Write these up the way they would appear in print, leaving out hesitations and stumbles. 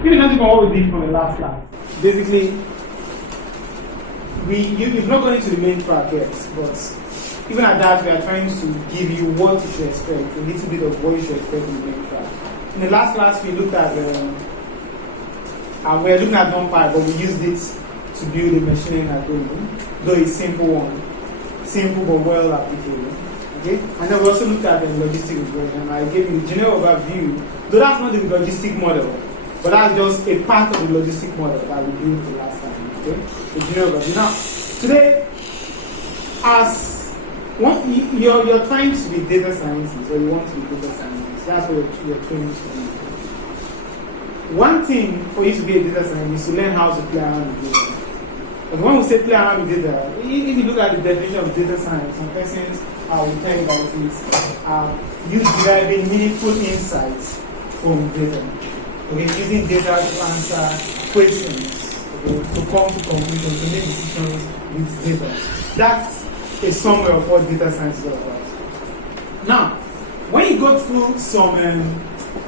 If you notice what we did from the last class, basically, you've not gone into the main track yet, but even at that, we are trying to give you what you should expect, a little bit of what you should expect in the main track. In the last class, we looked at we're looking at NumPy, but we used it to build a machine learning algorithm, though it's simple one, simple but well applicable. Okay, and then we also looked at the logistic regression, and I gave you the general overview. Though that's not the logistic model, but that's just a part of the logistic model that we built the last time. Okay, the general overview. Now, today, as you're trying to be data scientist, or you want to be data scientist, that's what you're training to be. One thing for you to be a data scientist is to learn how to play around with data. But when we say play around with data, if you look at the definition of data science, some persons will tell you that it's you deriving meaningful insights from data. Okay, using data to answer questions, okay, to come to conclusions, to make decisions with data. That's a summary of what data science is all about. Now, when you go through some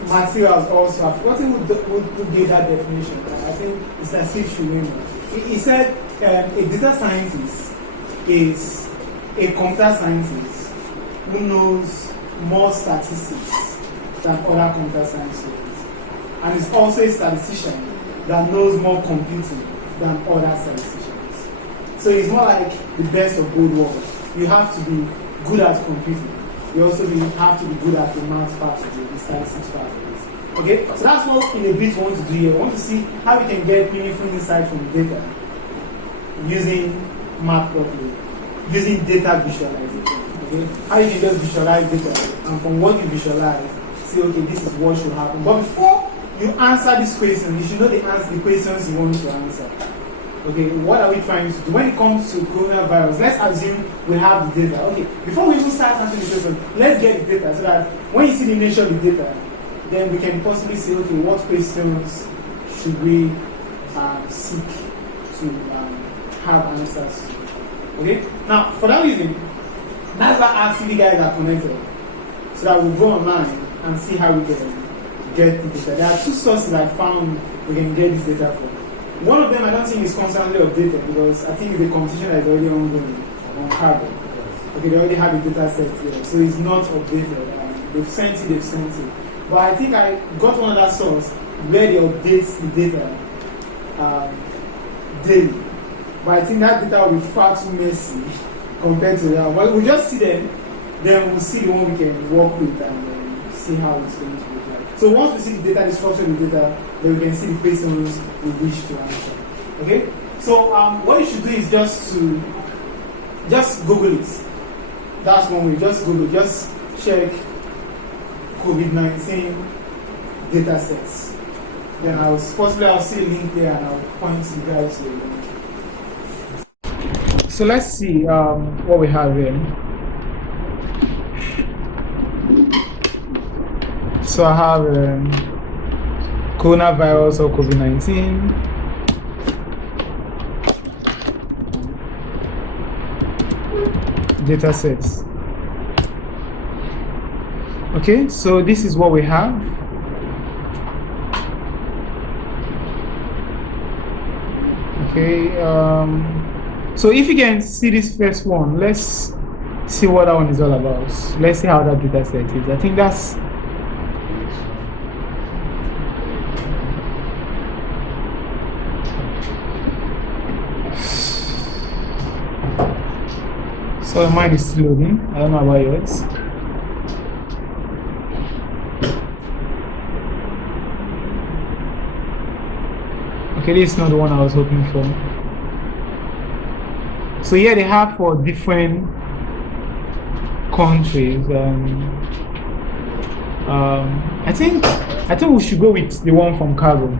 materials also, I've forgotten who gave that definition, but I think it's as if you remember. He said a data scientist is a computer scientist who knows more statistics than other computer science students, and is also a statistician that knows more computing than other statisticians. So it's more like the best of both worlds. You have to be good at computing. You also have to be good at the math part of it, the statistics part of it. Okay, so that's what in a bit we want to do here. We want to see how we can get meaningful insight from data using Matplotlib, using data visualization. Okay, how you can just visualize data, and from what you visualize, say, okay, this is what should happen. But before you answer this question, you should know the questions you want to answer. Okay, what are we trying to do? When it comes to coronavirus, let's assume we have the data. Okay, before we even start answering the question, let's get the data so that when you see the nature of the data, then we can possibly say, okay, what questions should we seek to have answers to? Okay, now for that reason, that's why actually guys are connected, so that we'll go online and see how we can get the data. There are two sources I found we can get this data from. One of them I don't think is constantly updated because I think it's a competition that is already ongoing on Carbon. Okay, they already have a data set there, so it's not updated. They've sent it. But I think I got one other source where they update the data daily. But I think that data will be far too messy compared to that. Well, we'll just see them, then we'll see the one we can work with and see how it's going to look like. So once we see the data, the structure of the data, then we can see the questions we wish to answer. Okay? So what you should do is just Google it. That's one way. Just Google. Just check COVID-19 data sets. Then I'll see a link there and I'll point you guys to the link. So let's see what we have here. So I have coronavirus or COVID-19. Data sets. Okay, so this is what we have. Okay, so if you can see this first one, let's see what that one is all about. Let's see how that data set is. I think that's so mine is loading. I don't know about yours. Okay, this is not the one I was hoping for. So here they have for different countries. I think we should go with the one from Cargo.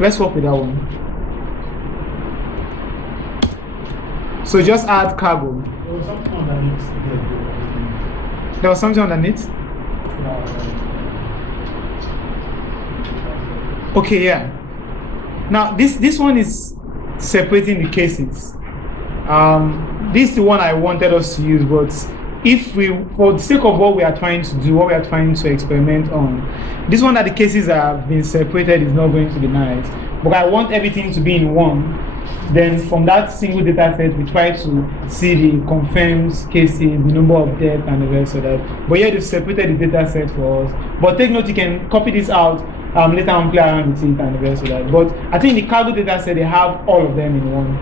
Let's work with that one. So just add Cargo. There was something underneath. There was something underneath? Okay, yeah. Now this one is separating the cases. This is the one I wanted us to use, but if we, for the sake of what we are trying to do, what we are trying to experiment on, this one that the cases have been separated is not going to be nice. But I want everything to be in one. Then from that single data set, we try to see the confirmed cases, the number of deaths, and the rest of that. But yeah, they've separated the data set for us. But take note, you can copy this out later on, play around with it and the rest of that. But I think in the cargo data set, they have all of them in one.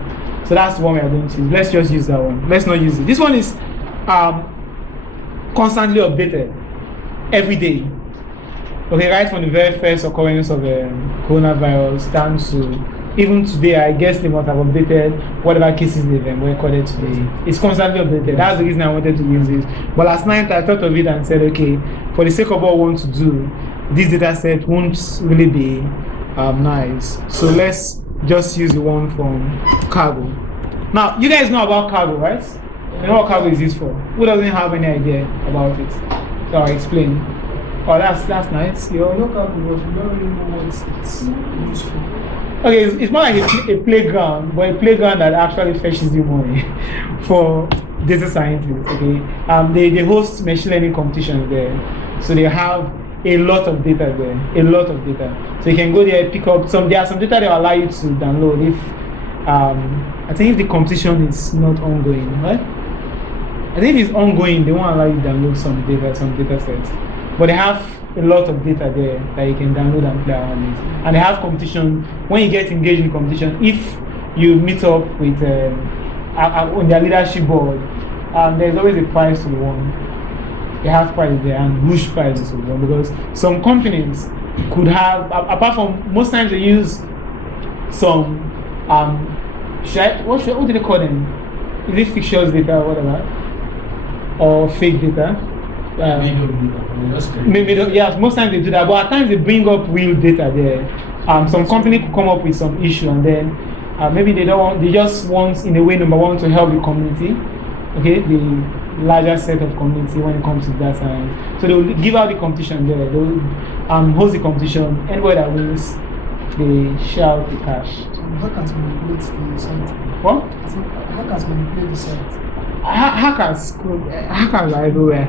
So that's the one we are going to use. Let's just use that one. Let's not use it. This one is constantly updated every day. Okay, right from the very first occurrence of coronavirus down to even today, I guess they must have updated whatever cases they've recorded today. It's constantly updated. That's the reason I wanted to use this. But last night I thought of it and said, okay, for the sake of what we want to do, this data set won't really be nice. So let's just use the one from cargo. Now, you guys know about cargo, right? You know what cargo is used for? Who doesn't have any idea about it? So I'll explain. Oh, that's nice. You know cargo, but you don't really know what it's used for. Okay, it's more like a playground, but a playground that actually fetches you money for data scientists. Okay, they host machine learning competitions there, so they have a lot of data there, a lot of data. So you can go there, pick up some. There are some data that will allow you to download if I think if the competition is not ongoing, right? I think if it's ongoing, they won't allow you to download some data sets, but they have a lot of data there that you can download and play around with. And they have competition. When you get engaged in competition, if you meet up with on their leadership board, there's always a prize to be won. They have prizes there and huge prizes to be won, because some companies could have, apart from, most times they use some what do they call them? Is it fictitious data or whatever, or fake data? Maybe yes, most times they do that, but at times they bring up real data there. Some company could come up with some issue, and then maybe they just want, in a way, number one, to help the community, okay, the larger set of community when it comes to data science. So they will give out the competition there. They will host the competition. Anybody that wins, they share out the cash. So hackers manipulate the site. What? Hackers manipulate the site. Hackers are everywhere.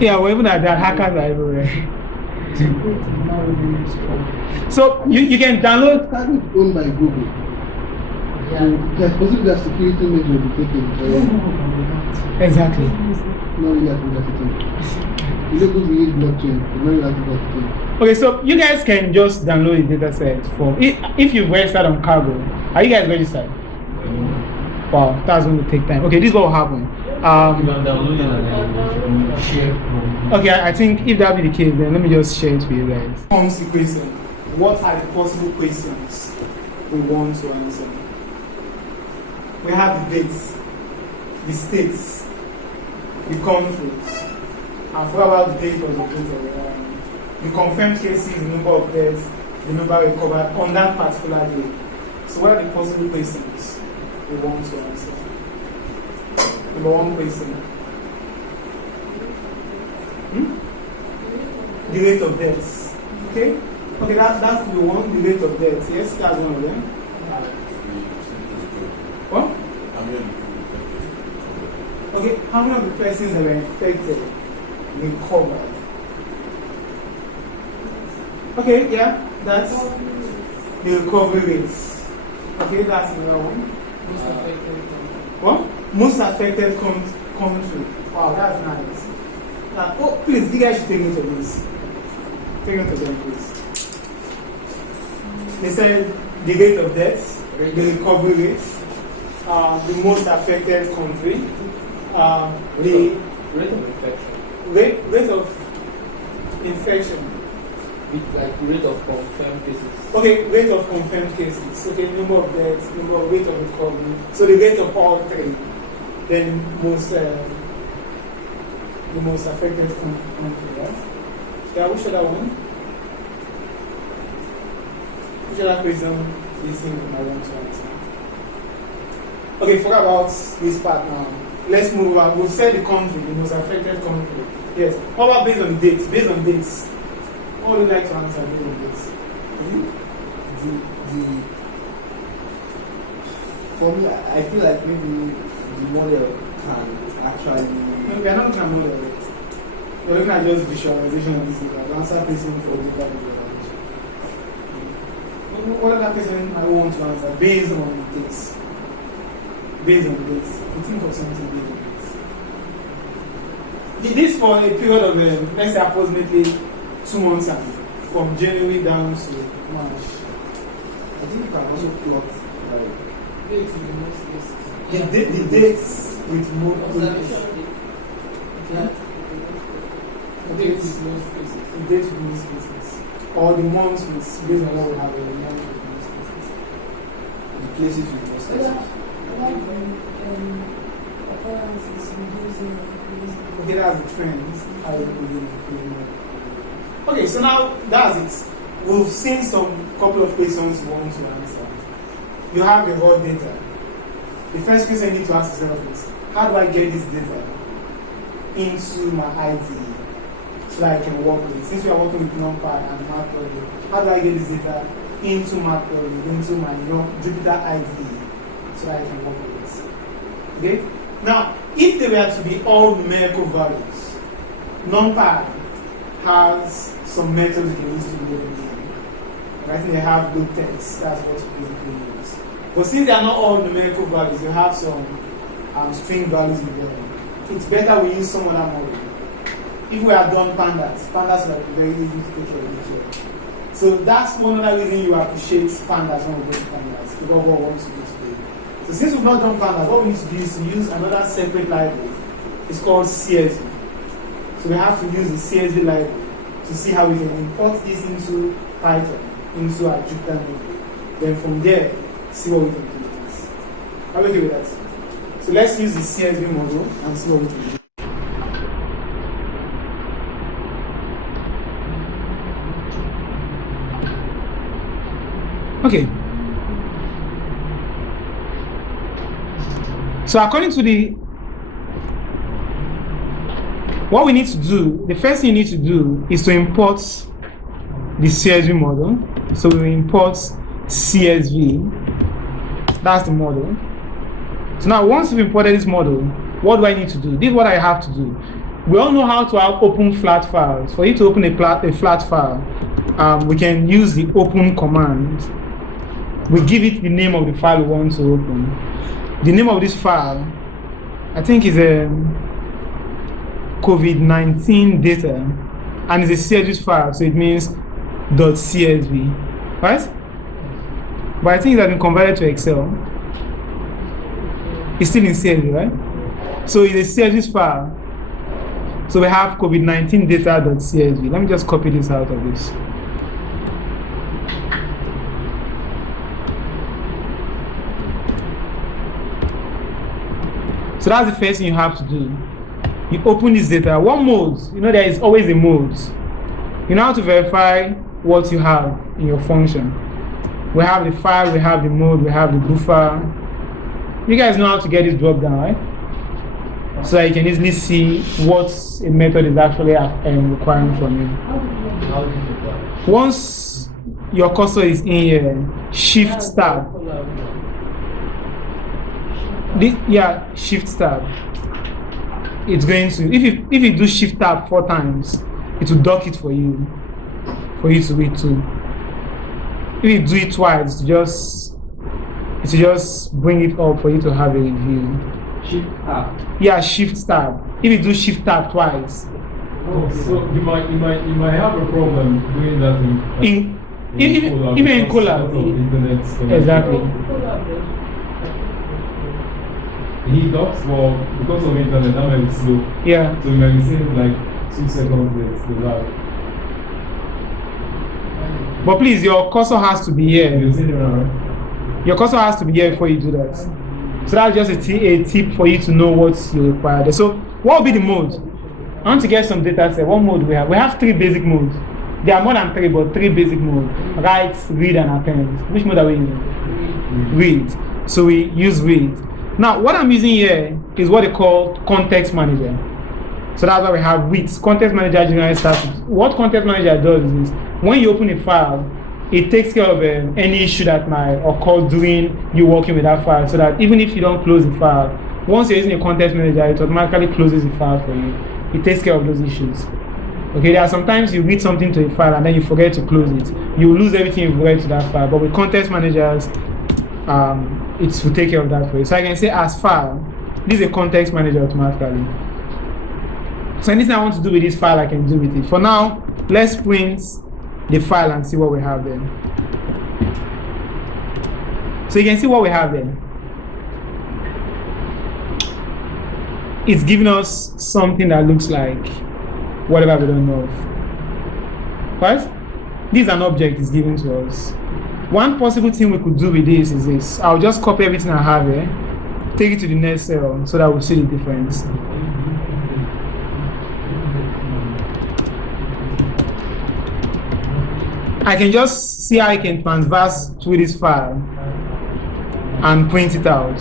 Yeah, well, even at that, hackers are everywhere. So you can download. Cargo is owned by Google. Yeah. So there's possibly that security measure will be taken. Exactly. Not really at the you know, Google use blockchain. Not really at the Okay, so you guys can just download the data set from if you've registered on Cargo. Are you guys registered? Wow, that's going to take time. Okay, this is what will happen. Okay, I think if that be the case, then let me just share it with you guys. Comes the question: what are the possible questions we want to answer? We have the dates, the states, the countries, and what about the date of the data? The confirmed cases, the number of deaths, the number recovered on that particular day. So, what are the possible questions we want to answer? Number one question. The rate of deaths. Okay? Okay, that's the one, the rate of deaths. Yes, that's one of them. What? Okay, how many of the persons that were infected recovered? Okay, yeah, that's the recovery rates. Okay, that's another one. What? Most affected country. Wow, that's nice. Oh, please, you guys should take note of this. Take note of them, please. They said the rate of death, the recovery rate, the most affected country, the rate of infection. Rate of infection. Like rate of confirmed cases. Okay, rate of confirmed cases. Okay, number of deaths, rate of recovery. So the rate of all three. Then the most affected country, right? Yeah, which other one? Which other question do you think I want to answer? Okay, forget about this part now. Let's move on. We've said the country, the most affected country. Yes. How about based on dates? Based on dates. What would you like to answer based on dates? For me, I feel like maybe the model can actually. No, we are not looking at model yet. We're looking at just visualization of this data, answer facing for data visualization. What other question I want to answer based on this? Based on this. You think of something based on this. This for a period of, let's say, approximately 2 months and from January down to March. I think you can also plot like Dates with most cases. The dates with more. Observation. Yeah. Dates with most cases. The dates with most cases. Or the months with based on what we have in the month with most cases. the places with most cases. Okay, that's the trends. Okay, so now that's it. We've seen some couple of questions you want to answer. You have the raw data. The first question you need to ask yourself is, how do I get this data into my IDE so that I can work with it? Since we are working with NumPy and Matplotlib, how do I get this data into Matplotlib, into my Jupyter IDE so that I can work with it? Okay? Now, if they were to be all numerical values, NumPy has some methods you can use to do it. I think they have good text, that's what you basically use. But since they are not all numerical values, you have some string values in them. It's better we use some other model. If we have done pandas are very easy to take care of each other. So that's one other reason you appreciate pandas when we go to pandas, because what we want to do today. So since we've not done pandas, what we need to do is to use another separate library. It's called CSV. So we have to use the CSV library to see how we can import this into Python, into our Jupyter notebook. Then from there, see what we can do with this. Are we okay with that? So let's use the CSV model and see what we can do. Okay. So according to what we need to do, the first thing you need to do is to import the CSV model. So we will import CSV. That's the model. So now once we've imported this model, what do I need to do? This is what I have to do. We all know how to open flat files. For you to open a flat file, we can use the open command. We give it the name of the file we want to open. The name of this file, I think, is a COVID-19 data, and it's a CSV file, so it means .csv, right? But I think it has been converted to Excel. It's still in CSV, right? So it's a CSV file. So we have COVID-19 data.csv. Let me just copy this out of this. So that's the first thing you have to do. You open this data. What modes? There is always a mode. You know how to verify what you have in your function. We have the file, we have the mode, we have the buffer. You guys know how to get this drop down, right? So that you can easily see what a method is actually requiring from you. Once your cursor is in here, Shift tab. Shift tab. It's going to, if you do Shift tab 4 times, it will dock it for you to read too. If you do it twice, it will just bring it up for you to have a review. Shift tab. Yeah, Shift tab. If you do Shift tab twice. Oh, so you might have a problem doing that even in Colab. Exactly. He talks because of internet, that might be slow. Yeah. So you might be saying like 2 seconds late. But please, your cursor has to be here. You're saying it right? Your cursor has to be here before you do that. So that's just a tip for you to know what you require. So what will be the mode? I want to get some data set. What mode we have? We have 3 basic modes. There are more than 3, but 3 basic modes. Write, read, and append. Which mode are we using? Read. So we use read. Now, what I'm using here is what they call context manager. So that's why we have reads. Context manager generally starts with, what context manager does is when you open a file, it takes care of any issue that might occur during you working with that file, so that even if you don't close the file, once you're using a context manager, it automatically closes the file for you. It takes care of those issues. Okay, there are sometimes you read something to a file and then you forget to close it. You lose everything you've read to that file. But with context managers, it will take care of that for you. So I can say as file, this is a context manager automatically. So anything I want to do with this file, I can do with it. For now, let's print the file and see what we have there. So you can see what we have there. It's giving us something that looks like whatever we don't know of. Right? This is an object it's given to us. One possible thing we could do with this is this. I'll just copy everything I have here, take it to the next cell so that we'll see the difference. I can just see how I can transverse through this file and print it out.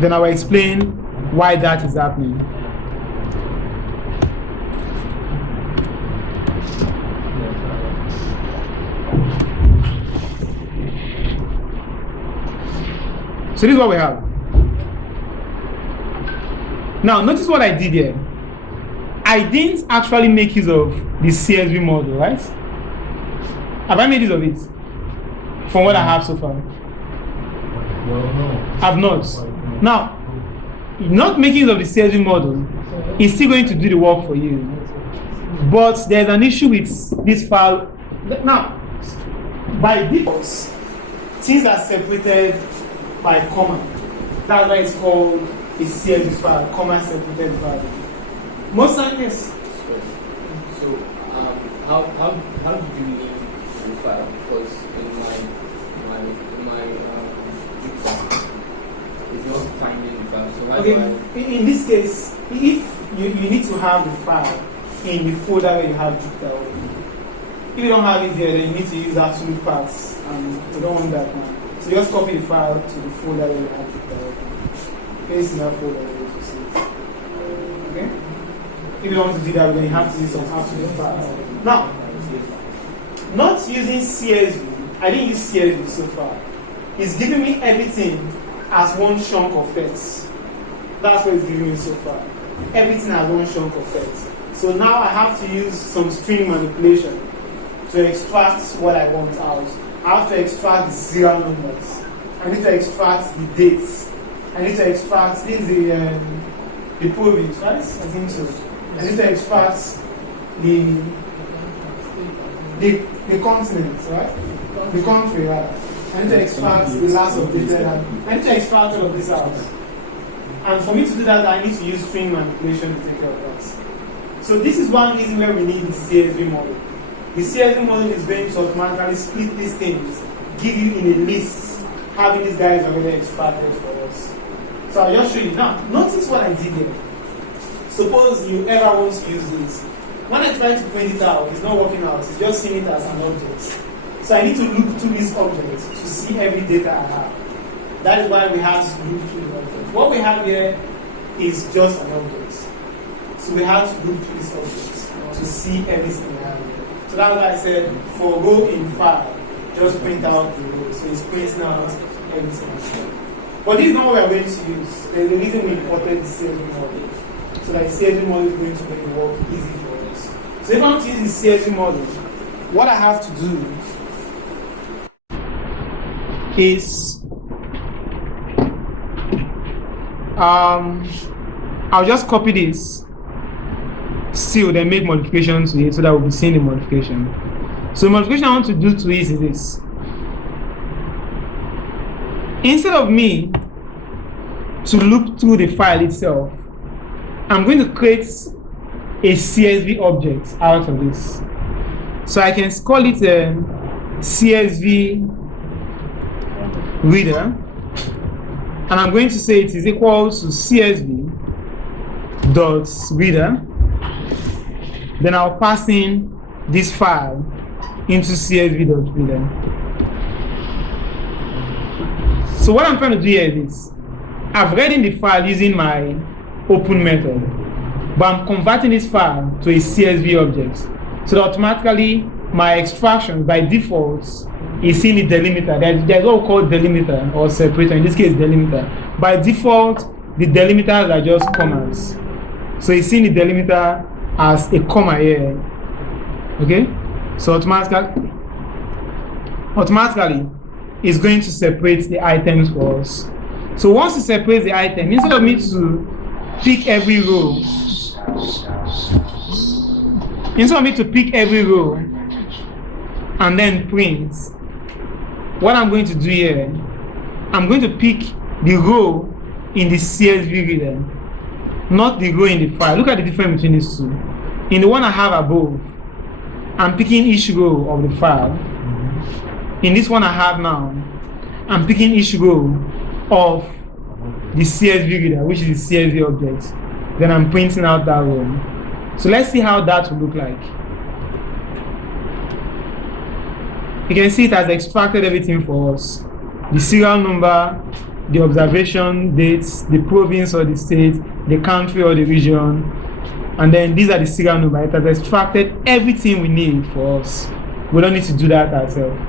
Then I will explain why that is happening. So this is what we have. Now notice what I did here. I didn't actually make use of the CSV model, right? Have I made use of it? From what I have so far? Well, no. I've not. Now, not making use of the CSV model is still going to do the work for you. But there's an issue with this file. Now, by default, things are separated by comma. That's why it's called a CSV file, comma separated file. Most times, So, how did you name the file? Because in my it's not finding the file. So how okay, do I? in this case, if you need to have the file in the folder where you have Jupyter open. If you don't have it there, then you need to use absolute paths, and you don't want that now. So just copy the file to the folder where you have Jupyter open. Paste in that folder where you see it. Okay? If you don't want to do that, then you have to use some absolute paths. Now, not using CSV, I didn't use CSV so far. It's giving me everything as one chunk of text. That's what it's giving me so far. Everything as one chunk of text. So now I have to use some string manipulation to extract what I want out. I have to extract the serial numbers. I need to extract the dates. I need to extract, this is the province, right? I think so. I need to extract the continent, right? The country, right? I need to extract the last updated. I need to extract all of this out. And for me to do that, I need to use string manipulation to take care of that. So this is one reason where we need the CSV model. The CSV model is going to automatically split these things, give you in a list, having these guys already extracted for us. So I'll just show you. Now, notice what I did here. Suppose you ever want to use this. When I try to print it out, it's not working out. It's just seeing it as an object. So I need to look through this object to see every data I have. That is why we have to look through the object. What we have here is just an object. So we have to look through this object to see everything we have here. So that's why I said for row in file, just print out the row. So it's printing out everything. But this is not what we are going to use. There's a reason we imported the CSV model. So that the CSV model is going to make the work easy for us. So if I want to use the CSV model, what I have to do is I'll just copy this still, then make modifications to it so that we'll be seeing the modification. So the modification I want to do to it is this. Instead of me to look through the file itself, I'm going to create a CSV object out of this. So I can call it a CSV reader, and I'm going to say it is equal to CSV dot reader. Then I'll pass in this file into CSV dot reader. So what I'm trying to do here is I've read in the file using my open method, but I'm converting this file to a CSV object. So that automatically my extraction by default is in the delimiter. There's what we call delimiter or separator. In this case, delimiter. By default, the delimiters are just commas. So it's in the delimiter as a comma here. Okay? So automatically it's going to separate the items for us. So once it separates the item, instead of me to pick every row, and then print, what I'm going to do here, I'm going to pick the row in the CSV reader, not the row in the file. Look at the difference between these two. In the one I have above, I'm picking each row of the file. In this one I have now, I'm picking each row of the CSV reader, which is the CSV object. Then I'm printing out that row. So let's see how that will look like. You can see it has extracted everything for us. The serial number, the observation dates, the province or the state, the country or the region, and then these are the serial number. It has extracted everything we need for us. We don't need to do that ourselves.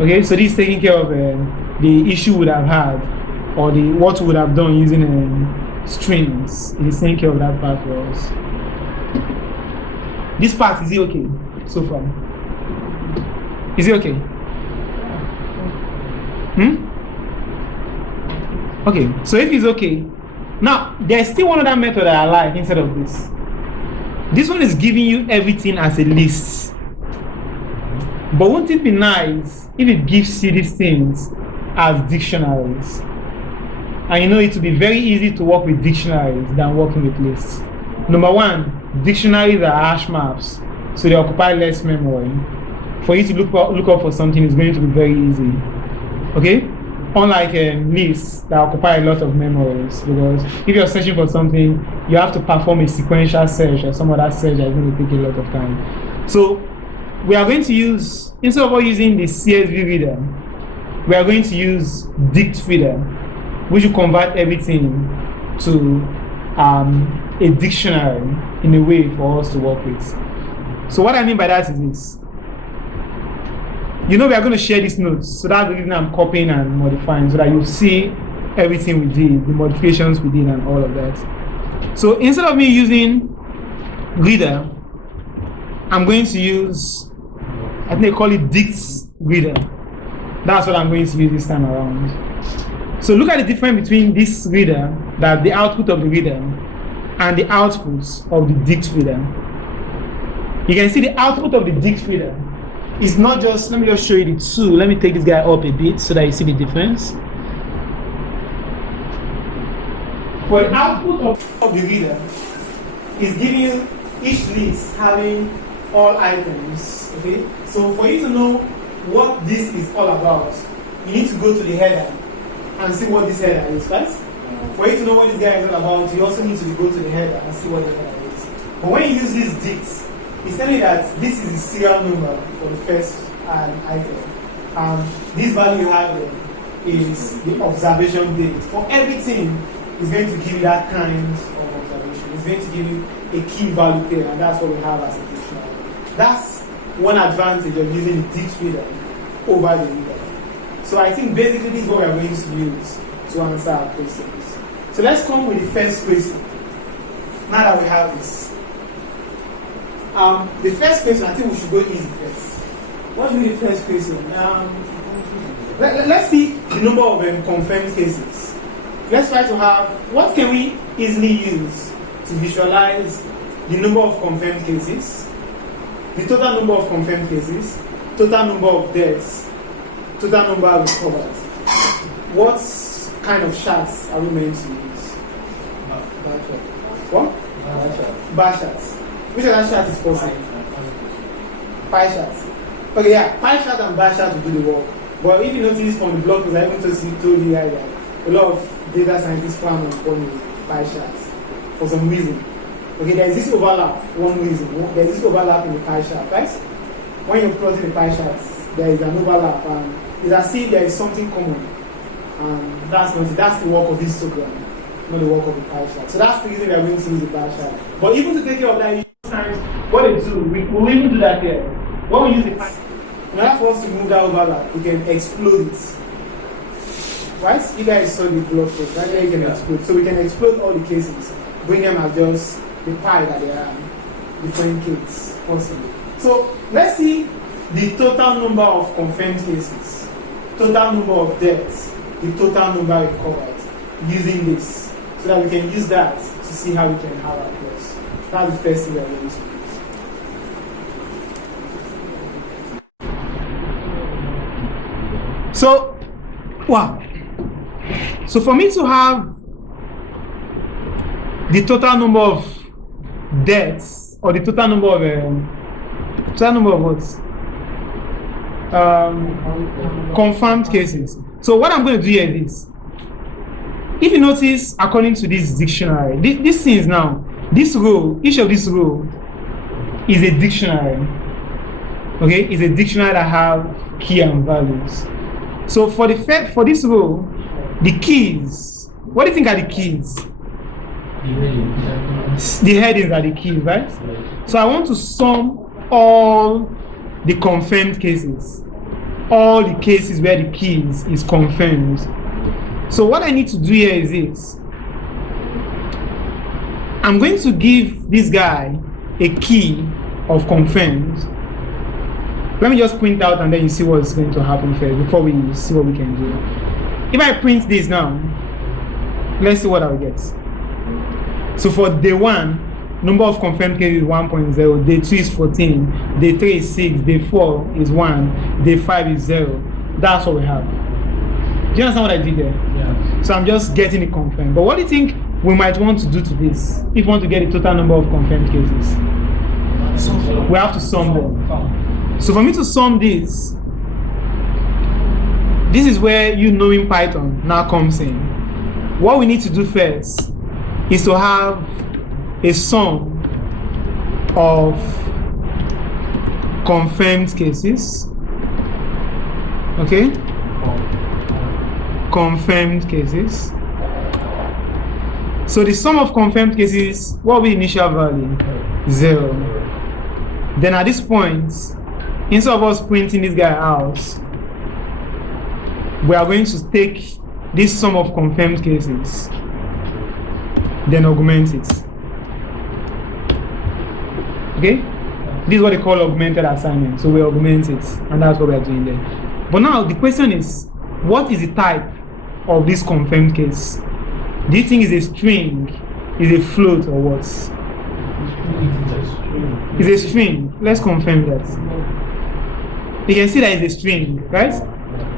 Okay, so this is taking care of the issue we would have had, or what we would have done using strings. It is taking care of that part for us. This part, is it okay so far? Is it okay? Okay, so if it's okay, now there's still one other method that I like instead of this. This one is giving you everything as a list. But wouldn't it be nice if it gives you these things as dictionaries? And you know, it would be very easy to work with dictionaries than working with lists. Number one, dictionaries are hash maps, so they occupy less memory. For you to look up for something is going to be very easy. Okay? Unlike lists that occupy a lot of memories, because if you're searching for something, you have to perform a sequential search or some other search that is going to take a lot of time. So we are going to use, instead of using the CSV reader, we are going to use dict reader, which will convert everything to a dictionary in a way for us to work with. So what I mean by that is this. You know, we are going to share these notes, so that's the reason I'm copying and modifying, so that you see everything we did, the modifications we did, and all of that. So instead of me using reader, I'm going to use, I think they call it dict reader. That's what I'm going to use this time around. So look at the difference between this reader, that the output of the reader, and the output of the dict reader. You can see the output of the dict reader is not just, let me just show you the two. Let me take this guy up a bit so that you see the difference. For the output of the reader is giving you each list having all items. Okay? So for you to know what this is all about, you need to go to the header and see what this header is, right? For you to know what this guy is all about, you also need to go to the header and see what the header is. But when you use this dict, it's telling you that this is the serial number for the first item. This value you have there is the observation date. For everything, it's going to give you that kind of observation. It's going to give you a key value there, and that's what we have as a dictionary. That's one advantage of using the dict reader over the reader. So I think basically this is what we are going to use to answer our questions. So let's come with the first question. Now that we have this. The first question, I think we should go easy first. What will be the first question? Let's see the number of confirmed cases. Let's try to have, what can we easily use to visualize the number of confirmed cases, the total number of confirmed cases, total number of deaths, total number of recovered. What kind of charts are we meant to use? Bar chart. What? Bar charts. Which other chart is possible? Pie charts. Okay, yeah, pie chart and bar chart will do the work. But if you notice from the blog, because I haven't told you that a lot of data scientists found on pie charts for some reason. Okay, there's this overlap, one reason. There's this overlap in the pie chart, right? When you're plotting the pie charts, there is an overlap, and it's as if there is something common. And that's the work of histogram, not the work of the pie chart. So that's the reason we are going to use the pie chart. But even to take care of that, sometimes what they do, we will even do that here. when we use the Python, in order for us to remove that overlap, we can explode it. Right? You guys saw the block code, right? There you can explode. So we can explode all the cases, bring them as just the pi that they are different cases possible. So let's see the total number of confirmed cases, total number of deaths, the total number recovered using this, so that we can use that to see how we can have our plus. That's the first thing we are going to do. So, wow. So for me to have the total number of deaths or the total number of what? Confirmed cases. So what I'm going to do here is, if you notice, according to this dictionary, this thing is now, this row, each of this row is a dictionary. Okay, is a dictionary that have key and values. So for this row, the keys, what do you think are the keys? The headings are the keys, right? So I want to sum all the confirmed cases, all the cases where the keys is confirmed. So what I need to do here is this. I'm going to give this guy a key of confirmed. Let me just print out and then you see what's going to happen first before we see what we can do. If I print this now, let's see what I'll get. So for day 1, number of confirmed cases is 1.0, day 2 is 14, day 3 is 6, day 4 is 1, day 5 is 0. That's what we have. Do you understand what I did there? Yeah. So I'm just getting it confirmed. But what do you think we might want to do to this if we want to get the total number of confirmed cases? We have to sum them. So for me to sum this is where you knowing Python now comes in. What we need to do first is to have a sum of confirmed cases. Okay? Confirmed cases. So the sum of confirmed cases, what will be the initial value? 0. Then at this point, instead of us printing this guy out, we are going to take this sum of confirmed cases, then augment it. Okay? This is what they call augmented assignment. So we augment it, and that's what we are doing there. But now the question is, what is the type of this confirmed case? Do you think it's a string, is a float, or what? It's a string. Let's confirm that. You can see that it's a string, right?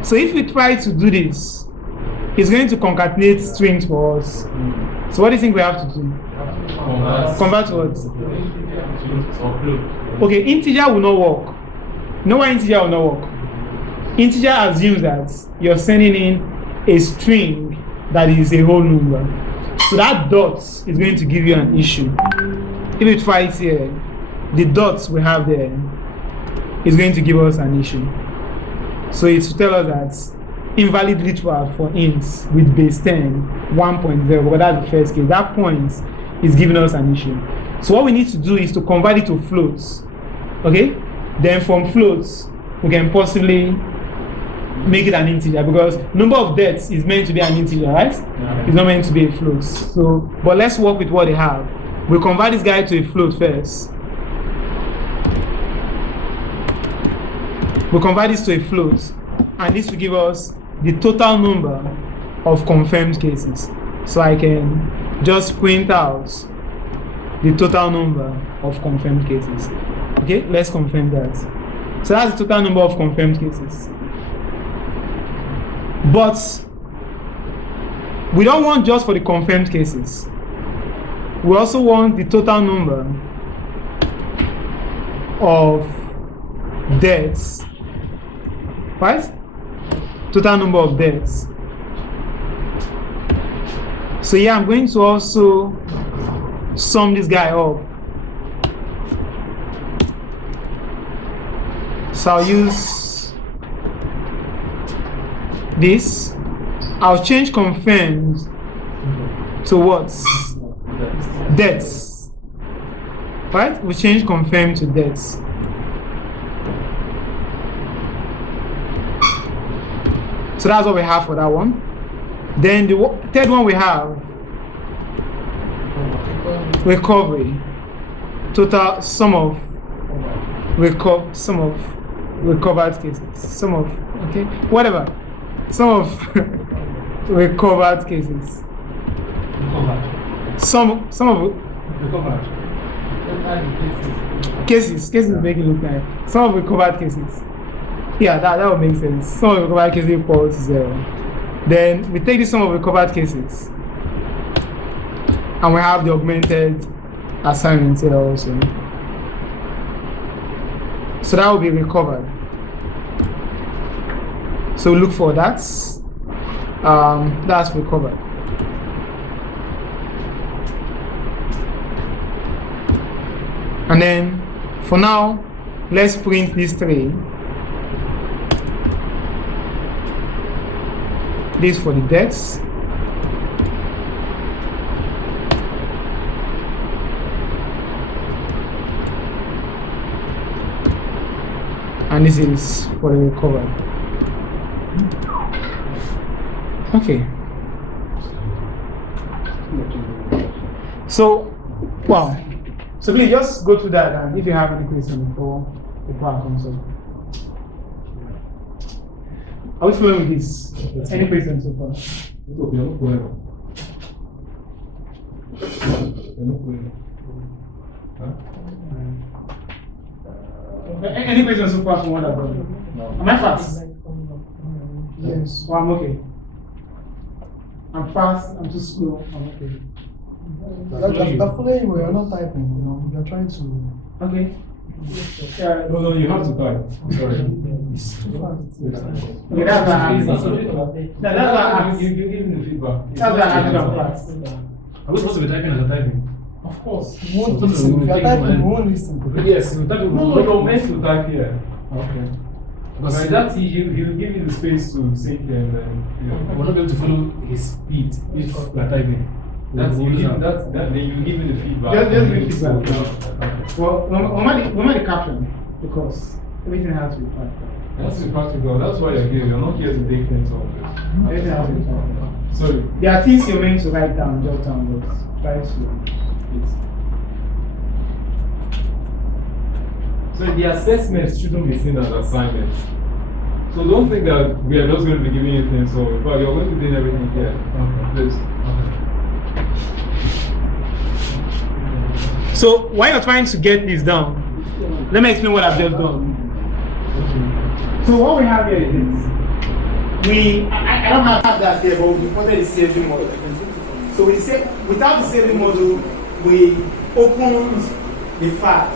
So if we try to do this, it's going to concatenate strings for us. So what do you think we have to do? Convert to what? Okay, integer will not work. No why integer will not work. Integer assumes that you're sending in a string that is a whole number. So that dot is going to give you an issue. If we try it here, the dots we have there is going to give us an issue. So it's to tell us that invalid literal for ints with base 10, 1.0, but that's the first case. That point is giving us an issue. So what we need to do is to convert it to floats. Okay? Then from floats, we can possibly make it an integer, because number of deaths is meant to be an integer, right? Yeah. It's not meant to be a float. So, but let's work with what they have. We'll convert this guy to a float first. We'll convert this to a float, and this will give us the total number of confirmed cases. So I can just print out the total number of confirmed cases. Okay, let's confirm that. So that's the total number of confirmed cases. But we don't want just for the confirmed cases. We also want the total number of deaths, right? Total number of deaths. So yeah, I'm going to also sum this guy up. So I'll use this. I'll change confirmed to what? Deaths. Right? We change confirmed to deaths. So that's what we have for that one. Then the third one we have recovery. Total sum of recovered cases. Sum of whatever. Sum of recovered cases. Some of cases make it look like some of recovered cases. Yeah, that would make sense. Some of recovered cases equals 0. Then we take the sum of recovered cases and we have the augmented assignment here also. So that will be recovered. So look for that. That's recovered. And then for now, let's print these three. This for the deaths. And this is for the recovery. Okay. So, wow. So please just go through that, and if you have any questions before I comes up. Are we following with this? Any questions so far? Any questions so far from what I've done? No. Am I fast? Yes. Oh, I'm okay. I'm fast, I'm too slow, I'm okay. That's following you, you're not typing, you know, you're trying to. Okay. No, you have to type. Sorry. It's too fast. Okay, that's what I asked. That's what I asked. You give me the feedback. That's what I asked. I'm fast. Are we supposed to be typing as a typing? Of course. You won't listen. If you're typing, you won't listen. Yes, we type. No, meant to type here. Okay. Because like that, he'll give you the space to sync and then we're not going to follow his speed if we're typing. That's you give then you give me the feedback. Just give me feedback. Okay. Well, when the caption, because everything has to be practical. It has to be practical. That's why you're here. You're not here to take things off this. Everything has to be practical. Sorry. There are things you're meant to write down, jot down, but try to. So the assessment shouldn't be seen as assignments. So don't think that we are just going to be giving you things over, but you're going to be doing everything here. Okay. Please. Okay. So while you're trying to get this down, let me explain what I've just done. So what we have here is this. I don't have that here, but we imported the saving model. So we say without the saving model, we opened the file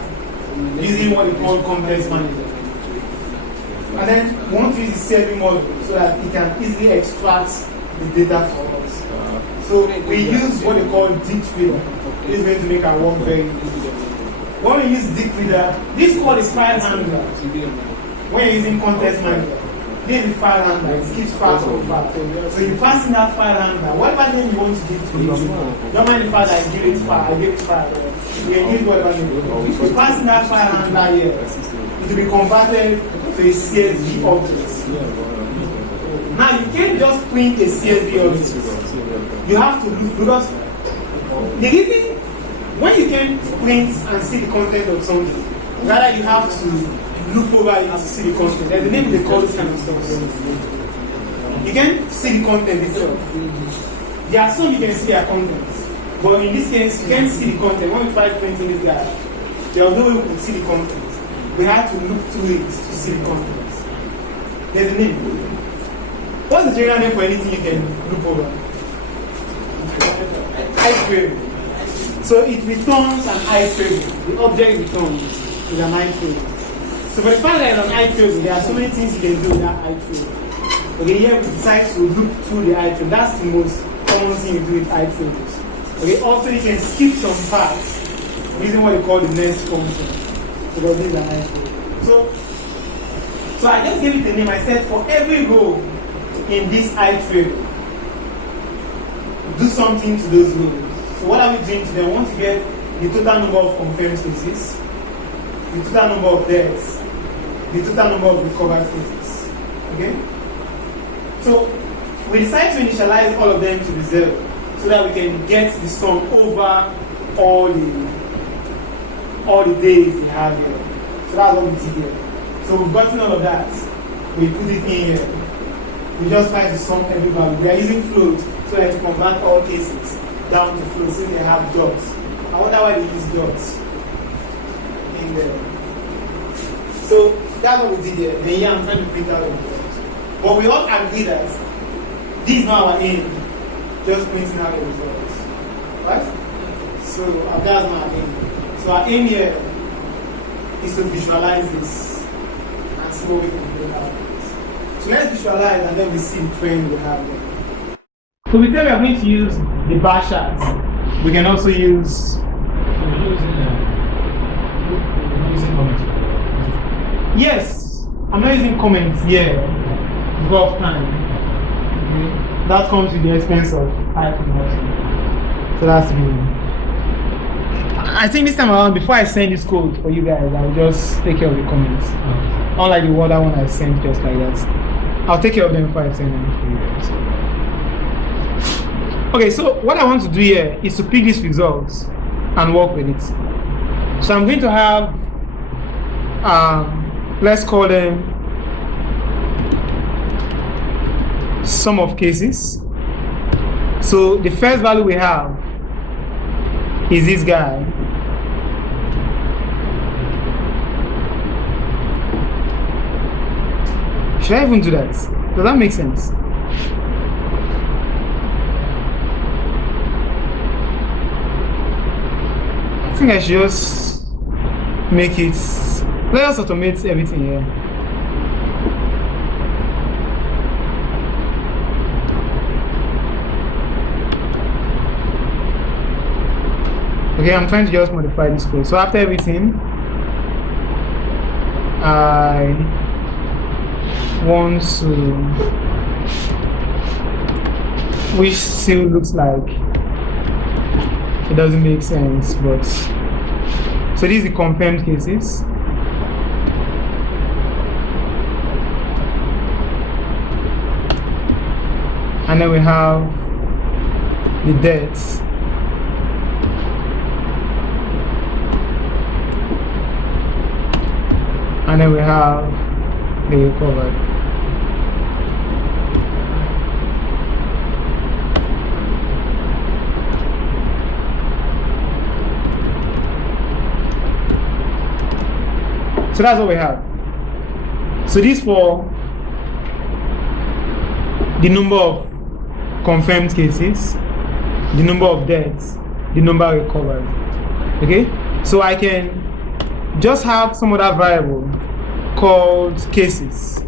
using what we call context manager. And then we want to use the saving model so that it can easily extract the data for us. So we use what they call deep feeder. This is going to make our work very easy. When we use deep feeder, this code is file handler. When you're using context manager, this is file handler. It keeps files of file. So you pass in that file handler, whatever name you want to give to it. Don't mind the fact that I give it file, I give it file. You can use whatever name. You pass in that file handler here, it will be converted to a CSV object. Now you can't just print a CSV object. You have to look, because the reason when you can print and see the content of something, rather you have to look over it to see the content. There's a name they call this kind of stuff. You can see the content itself. There are some you can see their content, but in this case you can't see the content. When we tried printing this guy, there was no way we could see the content. We had to look through it to see the content. There's a name. What's the general name for anything you can look over? iframe. So it returns an iframe. The object returns is an iframe. So for the fact that it's an iframe, there are so many things you can do with that iframe. Okay, here we decide to look through the iframe. That's the most common thing you do with iframes. Okay, also you can skip some parts using what they call the next function. Because this is an iframe. So I just gave it a name. I said for every row in this iframe, do something to those rows. So what are we doing today? We want to get the total number of confirmed cases, the total number of deaths, the total number of recovered cases. Okay? So we decide to initialize all of them to be 0 so that we can get the sum over all the days we have here. So that's what we did here. So we've gotten all of that. We put it in here. We just try to sum every value. We are using float so that to convert all cases down to float since they have dots. I wonder why they use dots in there. So that's what we did here. Then yeah, I'm trying to print out the results. But we all agree that this is not our aim, just printing out the results. Right? So that's not our aim. So our aim here is to visualize this and see what we can bring out of this. So let's visualize and then we see the trend we have there. So we say we are going to use the bar charts. We can also use yes, I'm not using comments here because of time. That comes with the expense of typing also. So that's me. I think this time around, before I send this code for you guys, I'll just take care of the comments. Unlike the other one I sent just like that. I'll take care of them before I send them for you guys. Okay, so what I want to do here is to pick these results and work with it. So I'm going to have, let's call them sum of cases. So the first value we have is this guy. Should I even do that? Does that make sense? I think I should just make it. Let us automate everything here. Okay, I'm trying to just modify this code. So after everything, I want to, which still looks like it doesn't make sense, but so these are the confirmed cases. And then we have the deaths. And then we have the recovered. So that's what we have. So this for the number of confirmed cases, the number of deaths, the number recovered. Okay? So I can just have some other variable called cases.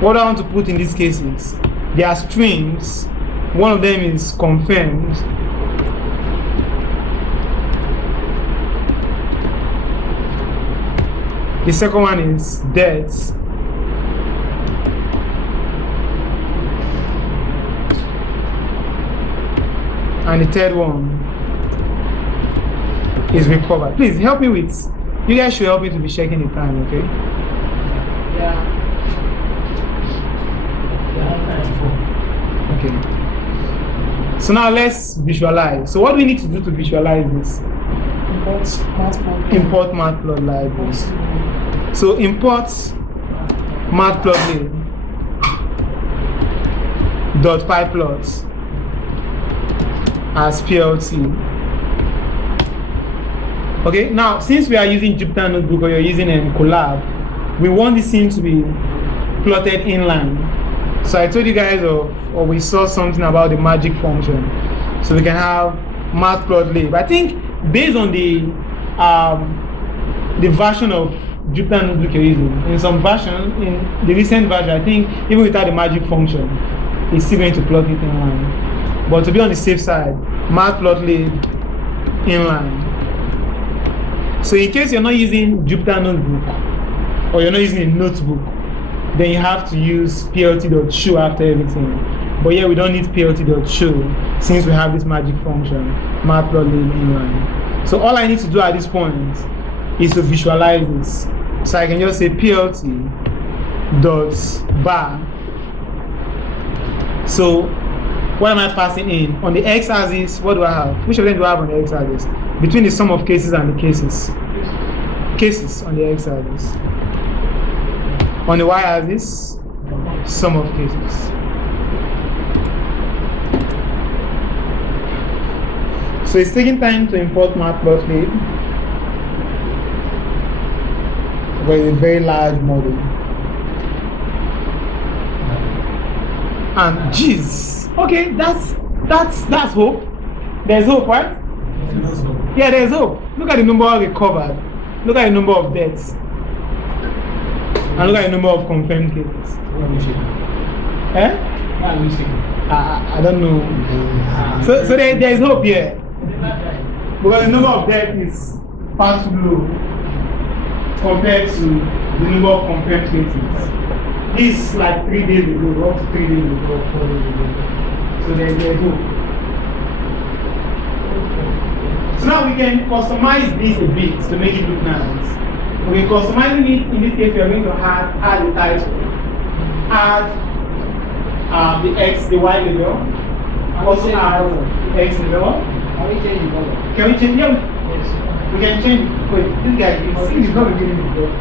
What I want to put in these cases, they are strings. One of them is confirmed. The second one is deaths. And the third one is recovered. Please help me with, you guys should help me to be checking the time, okay? Yeah. Okay. So now let's visualize. So what do we need to do to visualize this? Import Matplotlib. So import Matplotlib .pyplot as PLT. Okay, now since we are using Jupyter Notebook or you're using Collab, we want this thing to be plotted inline. So I told you guys or we saw something about the magic function. So we can have Matplotlib. I think based on the version of Jupyter Notebook you're using, in some version, in the recent version, I think even without the magic function, it's still going to plot it inline. But to be on the safe side, Matplotlib inline. So in case you're not using Jupyter Notebook or you're not using a notebook, then you have to use plt.show after everything. But yeah, we don't need plt.show since we have this magic function, Matplotlib inline. So all I need to do at this point is to visualize this. So I can just say plt.bar So what am I passing in? On the x-axis, what do I have? Which of them do I have on the x-axis? Between the sum of cases and the cases. Cases on the x-axis. On the y-axis, sum of cases. So it's taking time to import Matplotlib, but it's a very large model. And geez, okay, that's hope. There's hope, right? Yeah, there's hope. Look at the number recovered. Look at the number of deaths. And look at the number of confirmed cases. Eh? I don't know. So there's hope here. Because the number of deaths is far too low compared to the number of confirmed cases. This is like 3 days ago, up to 3 days ago, 4 days ago. So there's hope. So now we can customize this a bit to make it look nice. We can customize it. In this case, we are going to add the title, add the x, the y label, also add the x label. Can we change the color? Can we change it? Yeah, Yes. we can change it. Wait, this guy, you see, he's not beginning with that.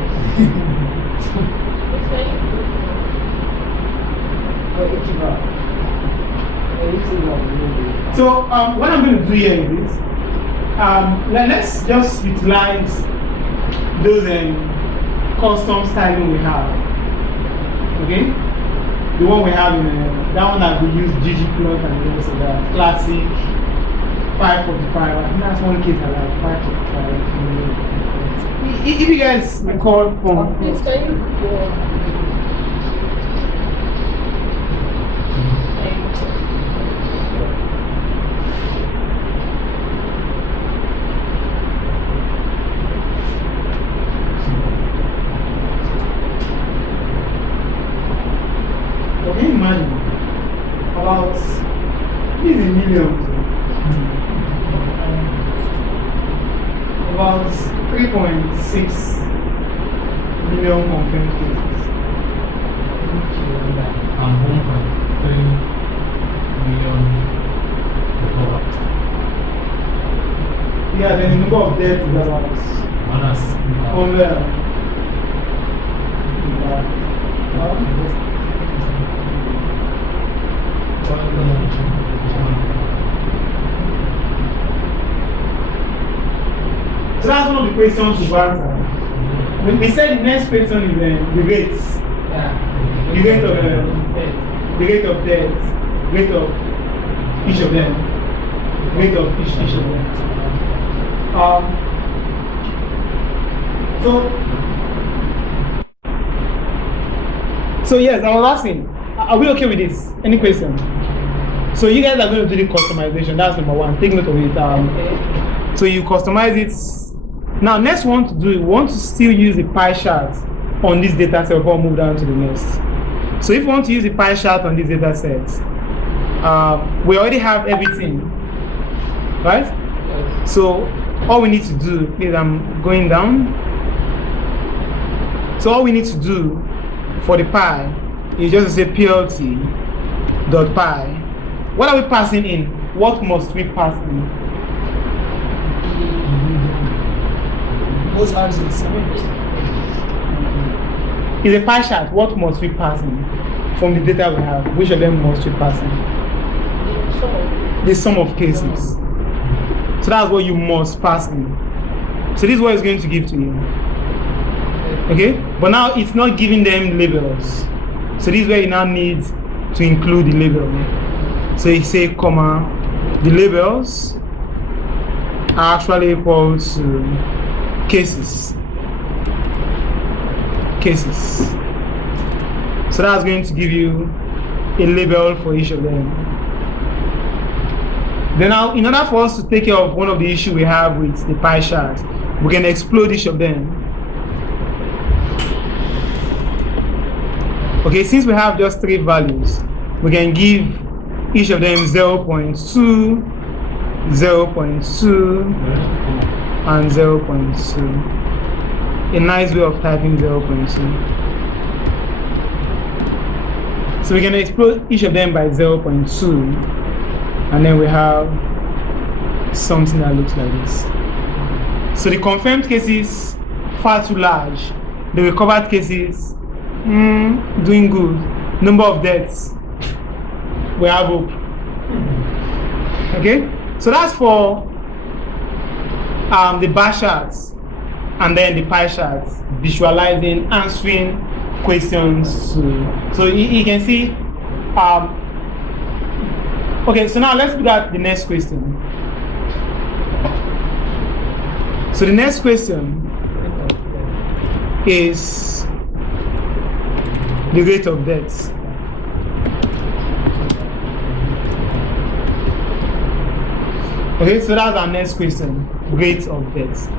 So what I'm going to do here is let's just utilize those custom styling we have. Okay, the one we have in that one that we use ggplot and the rest of that classic 545. I think that's one case I like 545. If you guys recall from Please, can you go on? Can you imagine about this is in millions, about 3.6 million confirmed cases. And 1.3 million recovered. Yeah, the number of deaths is about 100. So that's one of the questions to answer. We said the next question is the rates. The rate of death, rate of each of them, rate of each of them. So yes, I was asking, are we okay with this? Any question? So you guys are going to do the customization. That's number one. Take note of it. So you customize it. Now, next one to do, we want to still use the pie chart on this data set before we move down to the next. So if you want to use the pie chart on this data set, we already have everything, right? So all we need to do is I'm going down. So all we need to do for the pie is just to say plt.py. What are we passing in? What must we pass in? Both answers. Is a pie chart. What must we pass in from the data we have? Which of them must we pass in? The sum of cases. So that's what you must pass in. So this is what it's going to give to you. Okay? But now it's not giving them labels. So this is where you now need to include the label. So you say, comma, the labels are actually equal to cases. Cases. So that's going to give you a label for each of them. Then now, in order for us to take care of one of the issues we have with the pie chart, we can explode each of them. Okay, since we have just 3 values, we can give each of them 0.2, 0.2, and 0.2. A nice way of typing 0.2. So we can explode each of them by 0.2, and then we have something that looks like this. So the confirmed cases far too large. The recovered cases doing good. Number of deaths, we have hope. Okay, so that's for the bar charts, and then the pie charts, visualizing, answering questions. So you can see. Okay, so now let's look at the next question. So the next question is the rate of deaths. Okay, so that's our next question, rate of deaths.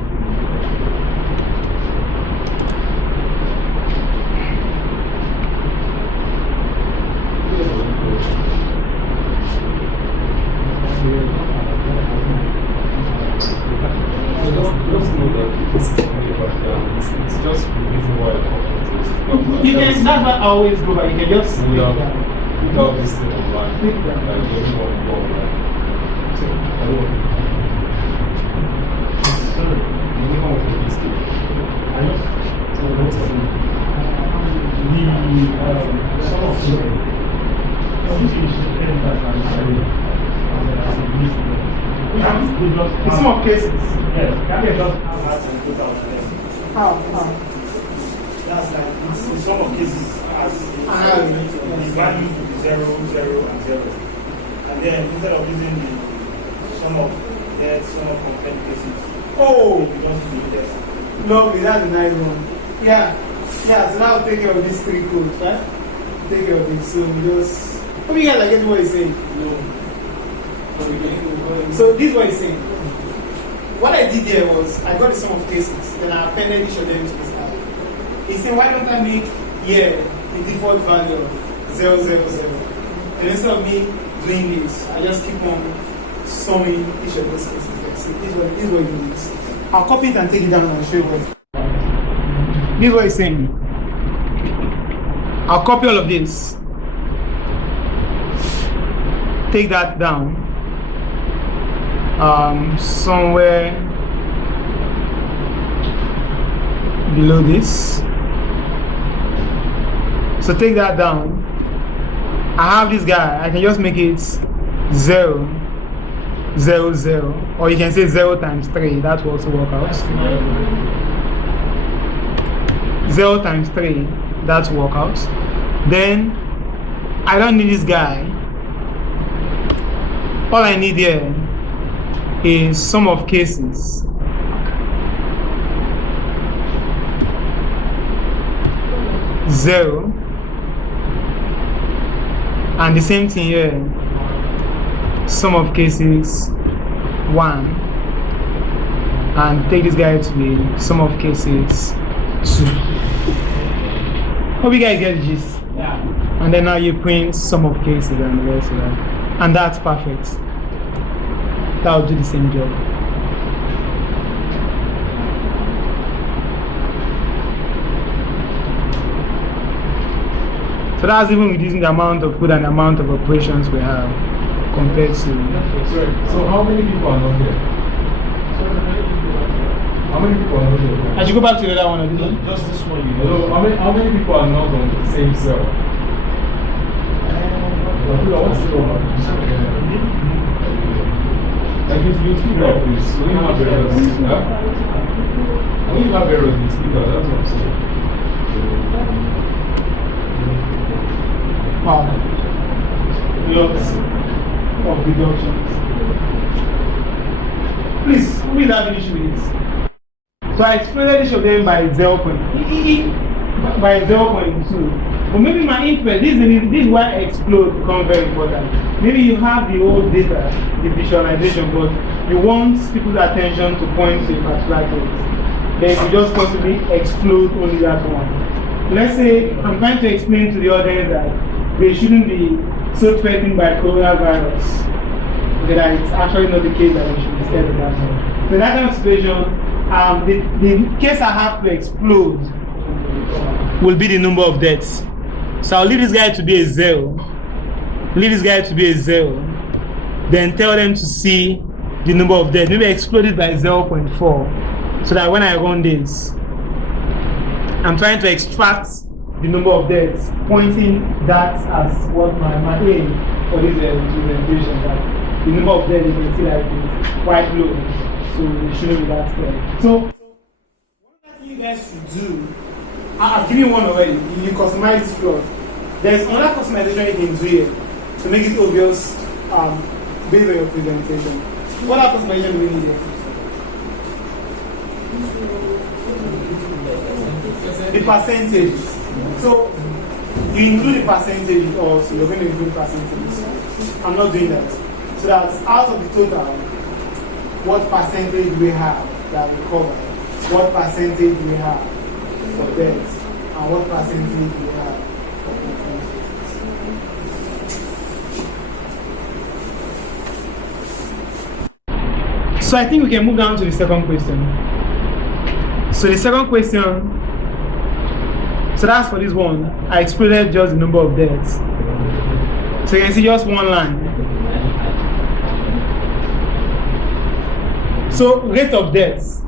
It's just the reason why You can, that's why I always go by. You can just we have this thing online. Like, everyone go online. In some of cases. How? That's like, in some of cases, the value to be 0, 0, and 0. And then instead of using the sum of deaths, sum of confirmed cases, Oh, we just do this. lovely, that's a nice one. Yeah, so now take care of these three codes, right? Take care of this. So we just. Hope you guys are getting what he's saying. So this is what he's saying. What I did here was I got the sum of cases, then I appended each of them to this app. He said, why don't I make here the default value of 0, 0, 0? And instead of me doing this, I just keep on summing each of those cases. So this is what you do. I'll copy it and take it down and show you what. This is what he's saying. I'll copy all of this. Take that down. Somewhere below this. So take that down. I have this guy. I can just make it 0, 0, 0, or you can say 0 times 3. That will also work out. 0 times 3. That will work out. Then I don't need this guy. All I need here is sum of cases. Zero. And the same thing here. Sum of cases 1. And take this guy to be sum of cases 2. Hope you guys get the gist. Yeah. And then now you print sum of cases and the rest of that. And that's perfect. That will do the same job. So that's even reducing the amount of code and the amount of operations we have compared to. Sorry, so how many people are not here? How many people are not here? I should go back to the other one of this one. Just this one, you know. How many people are not on the same cell? Like you speak like this, when you have errors, when you have errors, you speak like that's what I'm saying. Wow. Lots of deductions. Please, who will have an issue with this? So I exploded each of them by 0.2. By 0.2. But maybe my interest, this is why explode becomes very important. Maybe you have the old data, the visualization, but you want people's attention to point to a particular case. Then you just possibly explode only that one. Let's say I'm trying to explain to the audience that they shouldn't be so threatened by coronavirus. Okay, that it's actually not the case that we should be scared of that one. So in that kind of situation, the case I have to explode will be the number of deaths. So I'll leave this guy to be a 0. Leave this guy to be a 0. Then tell them to see the number of deaths. Maybe explode it by 0.4. So that when I run this, I'm trying to extract the number of deaths, pointing that as what my aim for this implementation. That the number of deaths you can see like is quite low. So it shouldn't be that scary. So what you guys should do, I've given you one already. You customize this plot. There's another customization you can do here to make it obvious based on your presentation. What other customization do we need here? The percentage. So you include the percentage, or so you're going to include percentages. I'm not doing that. So that's out of the total, what percentage do we have that we cover? What percentage do we have for deaths? And what percentage do we have for confirmed? So I think we can move down to the second question. So the second question, so that's for this one. I excluded just the number of deaths. So you can see just one line. So rate of deaths.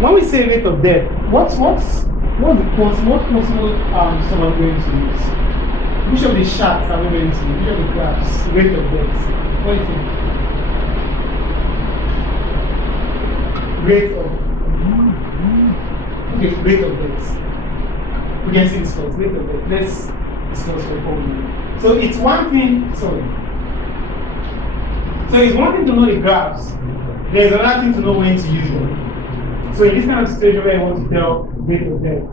When we say rate of death, what's possible someone going to use? Which of the charts are we going to use? Which of the graphs? Rate of deaths. What do you think? Rate of rate of deaths. We can see this first. Rate of death. Let's discuss for a moment. So it's one thing. Sorry. So it's one thing to know the graphs. There's another thing to know when to use them. So in this kind of situation where I want to tell rate of death,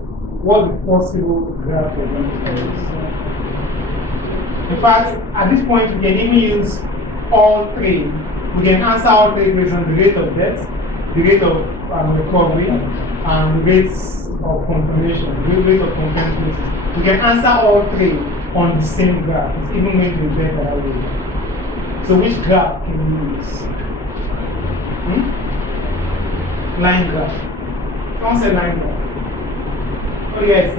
what the possible graph we're going to use? In fact, at this point, we can even use all three. We can answer all three based on the rate of death, the rate of recovery, and the rates of confirmation, the rate of confirmed cases. We can answer all three on the same graph. It's even going to be better that way. So which graph can we use? Line graph. Someone said line graph. Oh yes.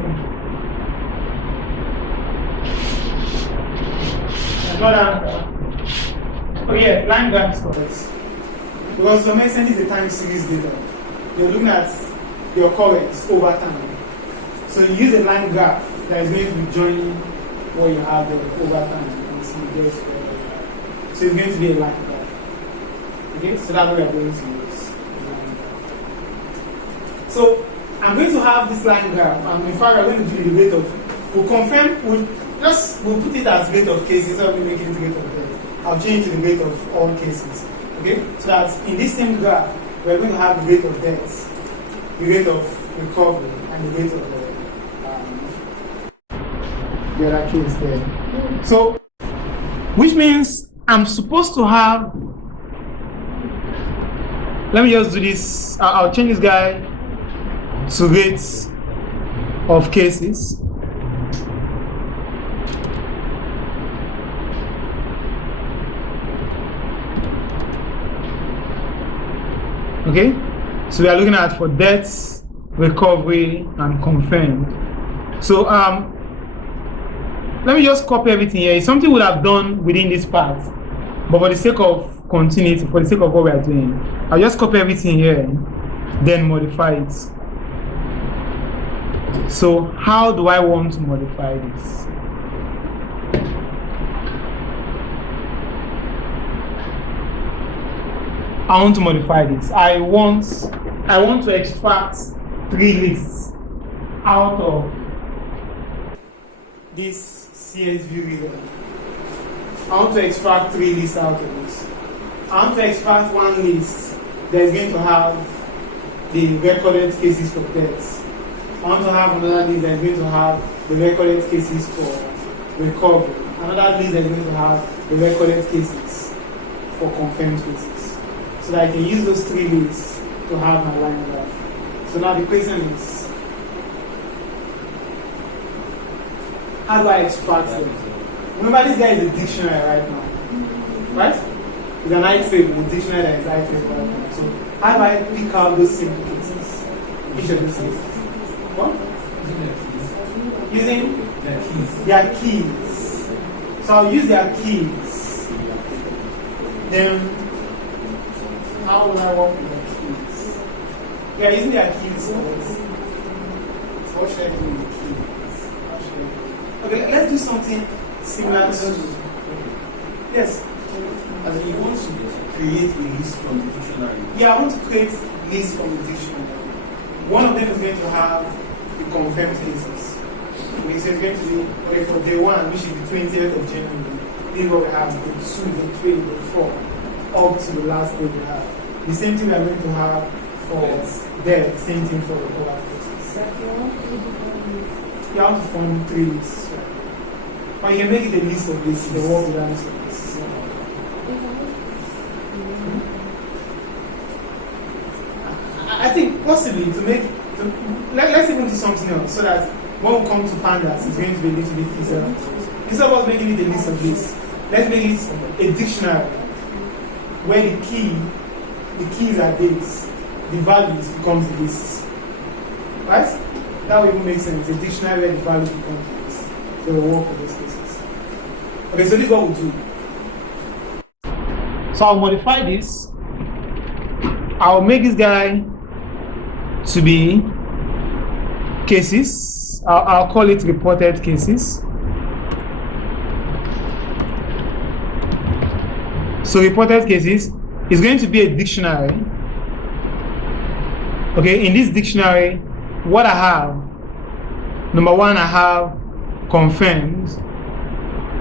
Another graph. Oh yes, line graph is correct. Because some extent is a time series data. You're looking at your currents over time. So you use a line graph that is going to be joining what you have there over time and see the data. So it's going to be a line graph. Okay, so that's what we are going to use. So I'm going to have this line graph, and in fact, I'm going to do the rate of. We'll confirm. We'll put it as rate of cases, or we make it rate of death. I'll change it to the rate of all cases. Okay, so that in this same graph, we're going to have the rate of deaths, the rate of recovery, and the rate of the other case there. So, which means I'm supposed to have. Let me just do this. I'll change this guy to rates of cases. Okay, so we are looking at for deaths, recovery, and confirmed. So let me just copy everything here. It's something we'll have done within this part, but for the sake of continuity, for the sake of what we are doing, I'll just copy everything here, then modify it. So how do I want to modify this? I want to modify this. I want to extract 3 lists out of this CSV reader. I want to extract 3 lists out of this. I want to extract one list that is going to have the recorded cases for deaths. I want to have another list that is going to have the recorded cases for recovery. Another list that is going to have the recorded cases for confirmed cases. So that I can use those 3 lists to have my line graph. So now the question is, how do I extract them? Remember, this guy is a dictionary right now, right? It's an iterable, a dictionary that is iterable right now. So how do I pick out those simple cases? Each of those cases. What? Using their keys. So I'll use their keys. Then, how will I work with their keys? We are using their keys. What should I do with the keys? Okay, let's do something similar to. Yes. As you want to create a list from the dictionary. Yeah, I want to create lists from the dictionary. One of them is going to have the confirmed cases. Which is going to be, okay, for day 1, which is the 20th of January, this is what we have, the 2, the 3, the 4, up to the last day we have. The same thing we are going to have for there, same thing for the other cases. You have to form 3 lists. Or you can make it a list of lists, the work with a list of lists. I think possibly to make, let's even do something else so that when we come to pandas, it's going to be a little bit easier. Instead of us making it a list of lists, let's make it a dictionary where the keys are dates, the values becomes the lists. Right? That would even make sense. A dictionary where the values becomes the lists. So we'll work with those cases. Okay, so this is what we'll do. So I'll modify this. I'll make this guy to be cases. I'll call it reported cases. So reported cases is going to be a dictionary. Okay, in this dictionary, what I have, number 1, I have confirmed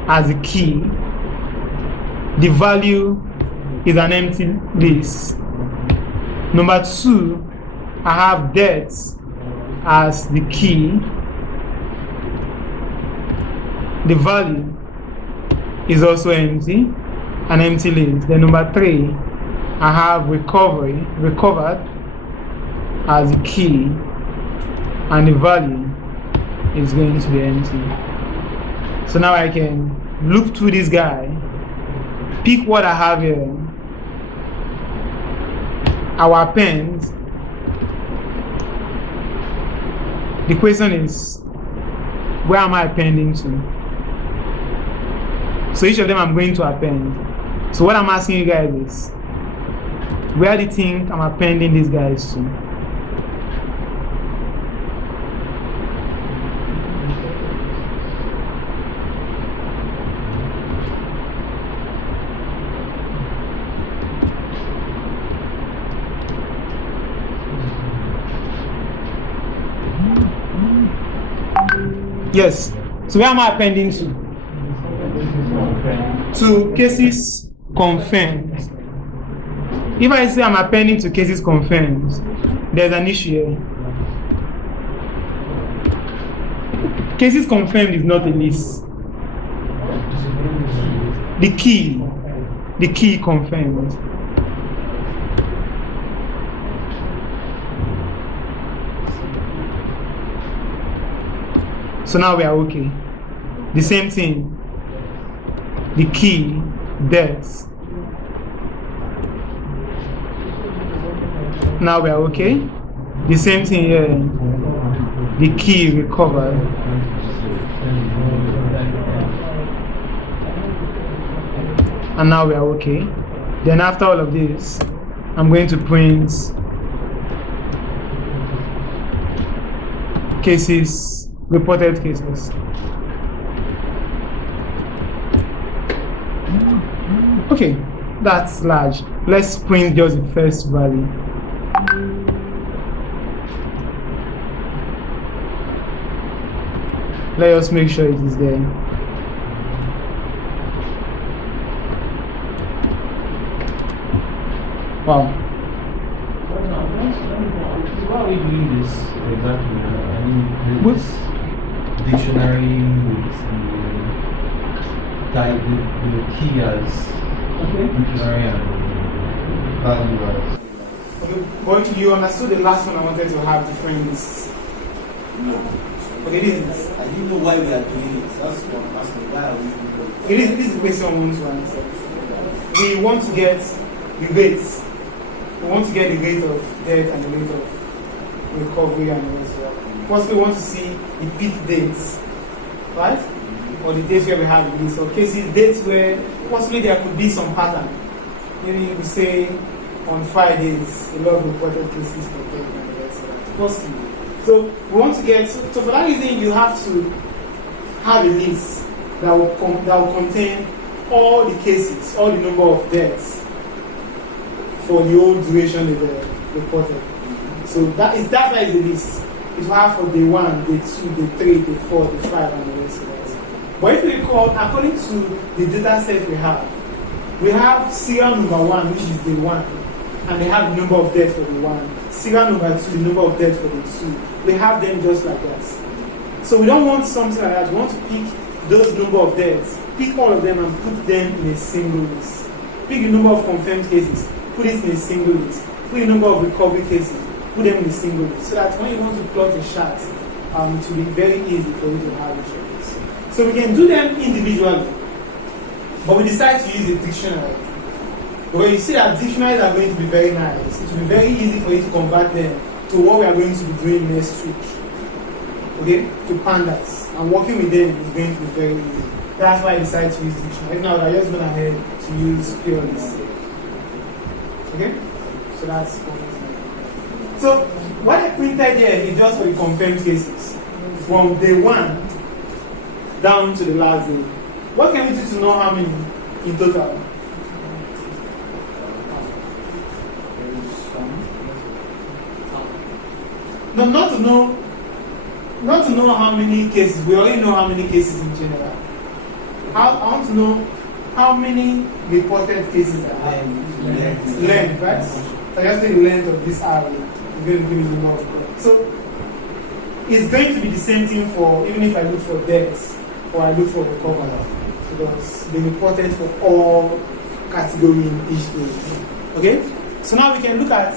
as a key. The value is an empty list. Number 2, I have dates as the key. The value is also empty, an empty list. Then number 3, I have recovered as the key, and the value is going to be empty. So now I can loop through this guy, pick what I have here, our append. The question is, where am I appending to? So each of them I'm going to append. So what I'm asking you guys is, where do you think I'm appending these guys to? Yes. So where am I appending to? To cases confirmed. If I say I'm appending to cases confirmed, there's an issue here. Cases confirmed is not a list. The key confirmed. So now we are okay. The same thing. The key, deaths. Now we are okay. The same thing here. The key recovered. And now we are okay. Then after all of this, I'm going to print cases, reported cases. Okay, that's large. Let's print just the first value. Let us make sure it is there. Wow. Why are we doing this exactly? I mean, this dictionary with the key as dictionary and value as. Okay, but you understood the last one I wanted to have different lists. No. Okay, this is. I didn't know why we are doing it. That's what I'm asking. Why are we doing it? Okay, this is the question I want to answer. We want to get the rates. We want to get the rate of death and the rate of recovery and all that. possibly want to see the peak dates, right? Or the dates where we have the list, or cases, dates where possibly there could be some pattern. Maybe you could say on Fridays, a lot of reported cases for death and the rest of that. Possibly. So we want to get, so for that reason, you have to have a list that will contain all the cases, all the number of deaths for the whole duration they were reported. So that's why it's a list. It will have for day 1, day 2, day 3, day 4, day 5, and the rest of that. But if you recall, according to the data set we have serial number 1, which is day 1, and they have the number of deaths for the 1. Serial number 2, the number of deaths for the 2. We have them just like that. So we don't want something like that. We want to pick those number of deaths, pick all of them and put them in a single list. Pick the number of confirmed cases, put it in a single list. Put the number of recovery cases, put them in a single list. So that when you want to plot a chart, it will be very easy for you to have each of this. So we can do them individually, but we decide to use a dictionary. But you see that dictionaries are going to be very nice. It will be very easy for you to convert them to what we are going to be doing next week. Okay? To pandas. And working with them is going to be very easy. That's why I decided to use dictionary. If not, I just went ahead to use pure list. Okay? So that's one. So what I printed here is just for the confirmed cases. From day 1 down to the last day. What can we do to know how many in total? No, not to know how many cases. We already know how many cases in general. I want to know how many reported cases are there. Length, right? So just take the length of this array. It's going to give me the number of deaths. So it's going to be the same thing for even if I look for deaths or I look for recovery. Because they reported for all categories in each day. Okay? So now we can look at.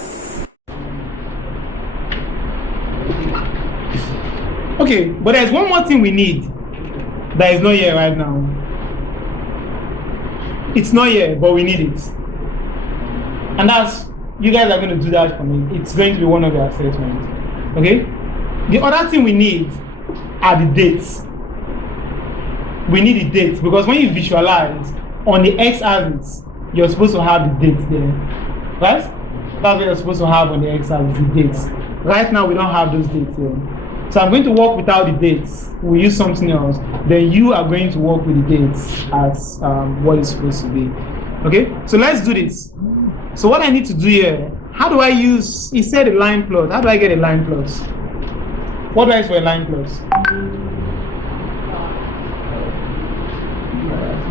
Okay, but there's one more thing we need that is not here right now. It's not here, but we need it. And that's, you guys are going to do that for me. It's going to be one of your assessments. Okay? The other thing we need are the dates. We need the dates because when you visualize on the x-axis, you're supposed to have the dates there. Right? That's what you're supposed to have on the x-axis, the dates. Right now, we don't have those dates here. So I'm going to work without the dates. We'll use something else. Then you are going to work with the dates as what it's supposed to be. Okay? So let's do this. So what I need to do here, how do I use, he said a line plot. How do I get a line plot? What do I use for a line plot?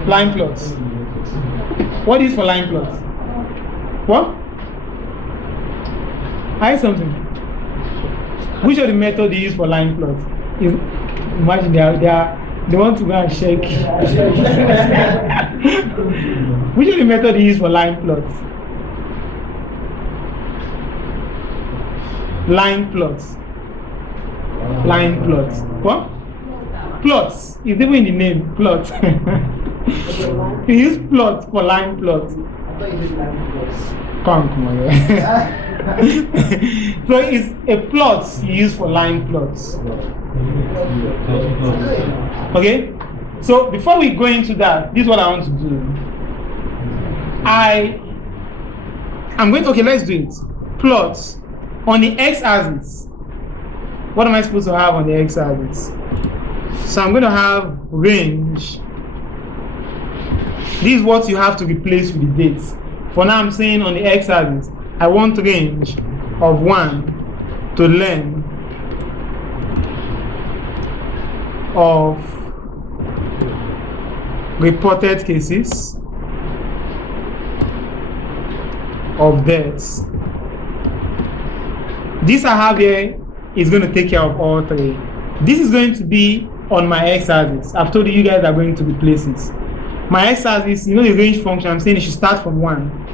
Line plots. What is for line plots? What? I heard something. Which of the methods you use for line plots? Imagine they want to go and check. Which of the methods you use for line plots? Line plots. Line plots. What? Plots. It's even in the name. Plot. You use plots for line plots. Come on. So it's a plot you use for line plots. Okay? So before we go into that, this is what I want to do. I'm going to, okay, let's do it. Plots on the x-axis. What am I supposed to have on the x-axis? So I'm going to have range. This is what you have to replace with the dates. For now, I'm saying on the x-axis, I want range of 1 to length of reported cases of deaths. This I have here is going to take care of all three. This is going to be on my x-axis. I've told you guys are going to replace it. My x-axis, you know the range function, I'm saying it should start from 1.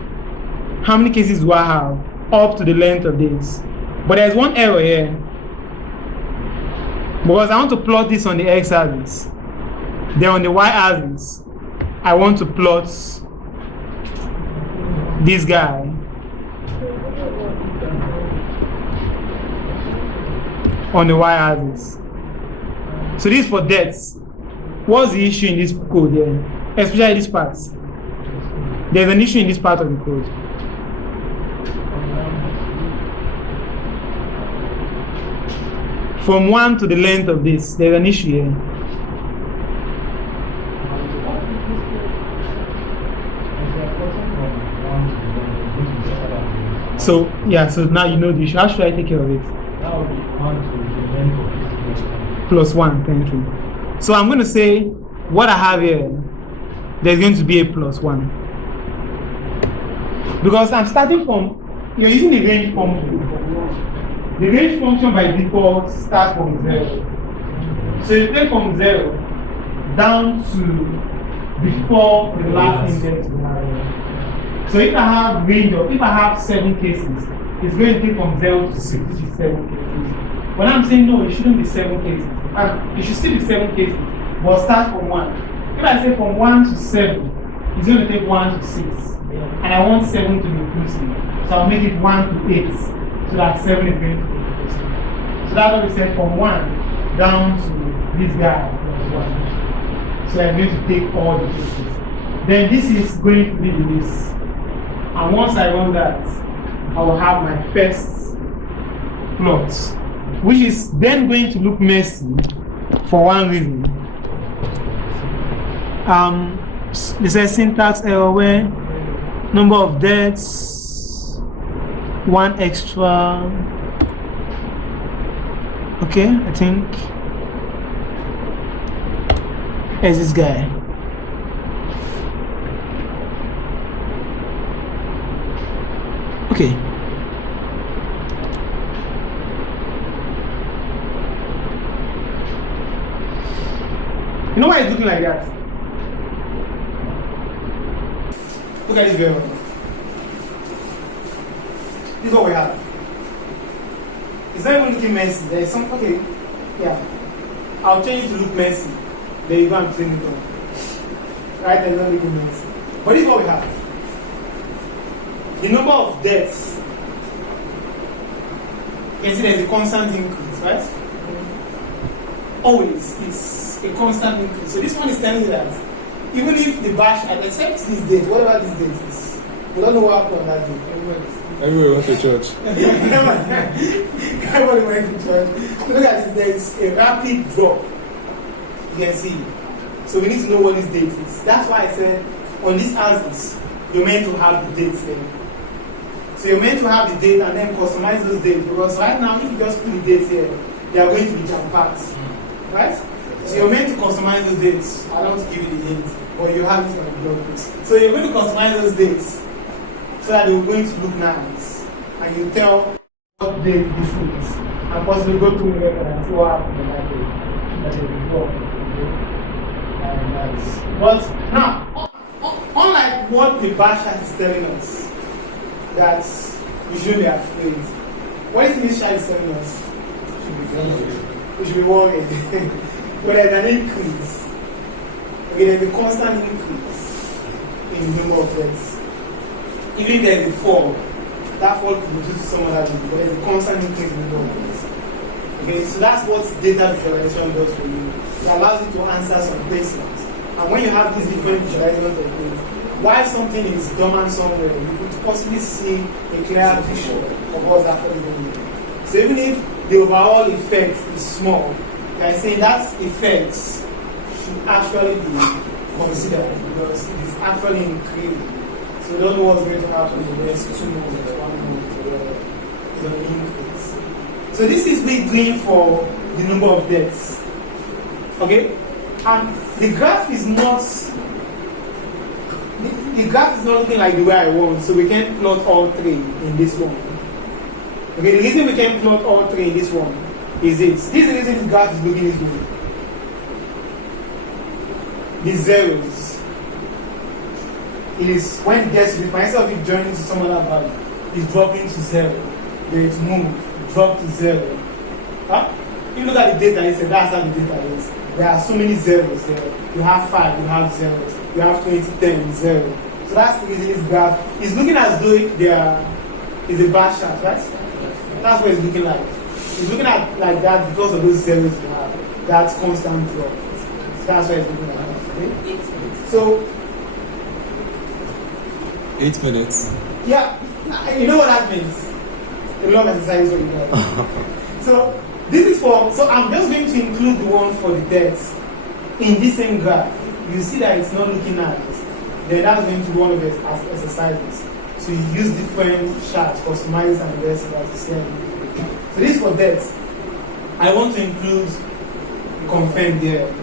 How many cases do I have? Up to the length of this. But there's one error here. Because I want to plot this on the x-axis. Then on the y-axis, I want to plot this guy. on the y-axis. So this is for debts. What's the issue in this code here? Especially this part. There's an issue in this part of the code. From 1 to the length of this, there's an issue here. So yeah, so now you know the issue. How should I take care of it? That would be 1 to the length of this Plus 1, thank you. So I'm going to say what I have here, there's going to be a plus 1. Because I'm starting from, you're using the range function. The range function by default starts from 0. So you take from 0 down to before the last index. So if I have range of, if I have 7 cases, it's going to take from 0 to 6, which is 7 cases. But I'm saying no, it shouldn't be 7 cases. It should still be 7 cases, but start from 1. If I say from 1 to 7, it's going to take 1 to 6. And I want 7 to be inclusive. So I'll make it 1 to 8. So that 7 is going to be inclusive. So that's what we said, from 1 down to this guy plus 1. So I'm going to take all the cases. Then this is going to be this. And once I run that, I will have my first plot, which is then going to look messy for one reason. This is syntax error where number of deaths, 1 extra. Okay, I think here's this guy. Okay. You know why it's looking like that? Look at this very well. This is what we have. It's not even looking messy. There is some, okay, yeah. I'll change it to look messy. There you go and clean it up. Right, there's not looking messy. But this is what we have. The number of deaths, you can see there's a constant increase, right? Always, it's a constant increase. So this one is telling you that even if the bash, except this date, whatever this date is, we don't know what happened on that date. Everybody went to church. Everybody went to church. Look at this, there's a rapid drop. You can see. So we need to know what this date is. That's why I said on this axis, you're meant to have the dates there. So you're meant to have the date and then customize those dates, because right now, if you just put the dates here, they are going to be jam-packed, right? So you're meant to customize those dates. I don't want to give you the hint, but you have it on the blog post. So you're going to customize those dates so that they're going to look nice, and you tell what date this is, and possibly go through the record and see what happened on that day. That day before. And that's. But now, unlike what the basher is telling us, that we shouldn't be afraid. What is this child telling us? We should be worried. But there's an increase. Okay, there's a constant increase in the number of deaths. Even if there's a fall, that fall could be due to some other thing, but there's a constant increase in the number of deaths. Okay, so that's what data visualization does for you. It allows you to answer some questions. And when you have these different visualization techniques, while something is dormant somewhere, you could possibly see a clear picture of what's actually going on. So even if the overall effect is small, you can say that effect should actually be considered because it is actually increasing. So you don't know what's going to happen in the next 2 months, 1 month, or whatever. It's an increase. So this is we doing for the number of deaths. Okay? And the graph is not looking like the way I want, so we can plot all 3 in this one. Okay, the reason we can plot all 3 in this one is this. This is the reason the graph is looking this way. The zeros. It is when deaths, with myself, it joining to some other value, it's dropping to 0. Then it move, drop to 0. Huh? If you look at the data, it's that's how the data is. There are so many zeros here. You have 5, you have 0, you have 20, 10, 0. So that's the reason this graph is looking as though there is a bar chart, right? That's what it's looking like. It's looking at like that because of those zeros you have. That constant drop. That's why it's looking like that. Okay? So 8 minutes. yeah, you know what that means. A lot of exercise is what you got. So this is for. So I'm just going to include the one for the deaths in this same graph. You see that it's not looking nice. Then that's going to be one of the exercises. So you use different charts, customize and invest as you see. So this is for deaths. I want to include confirm there.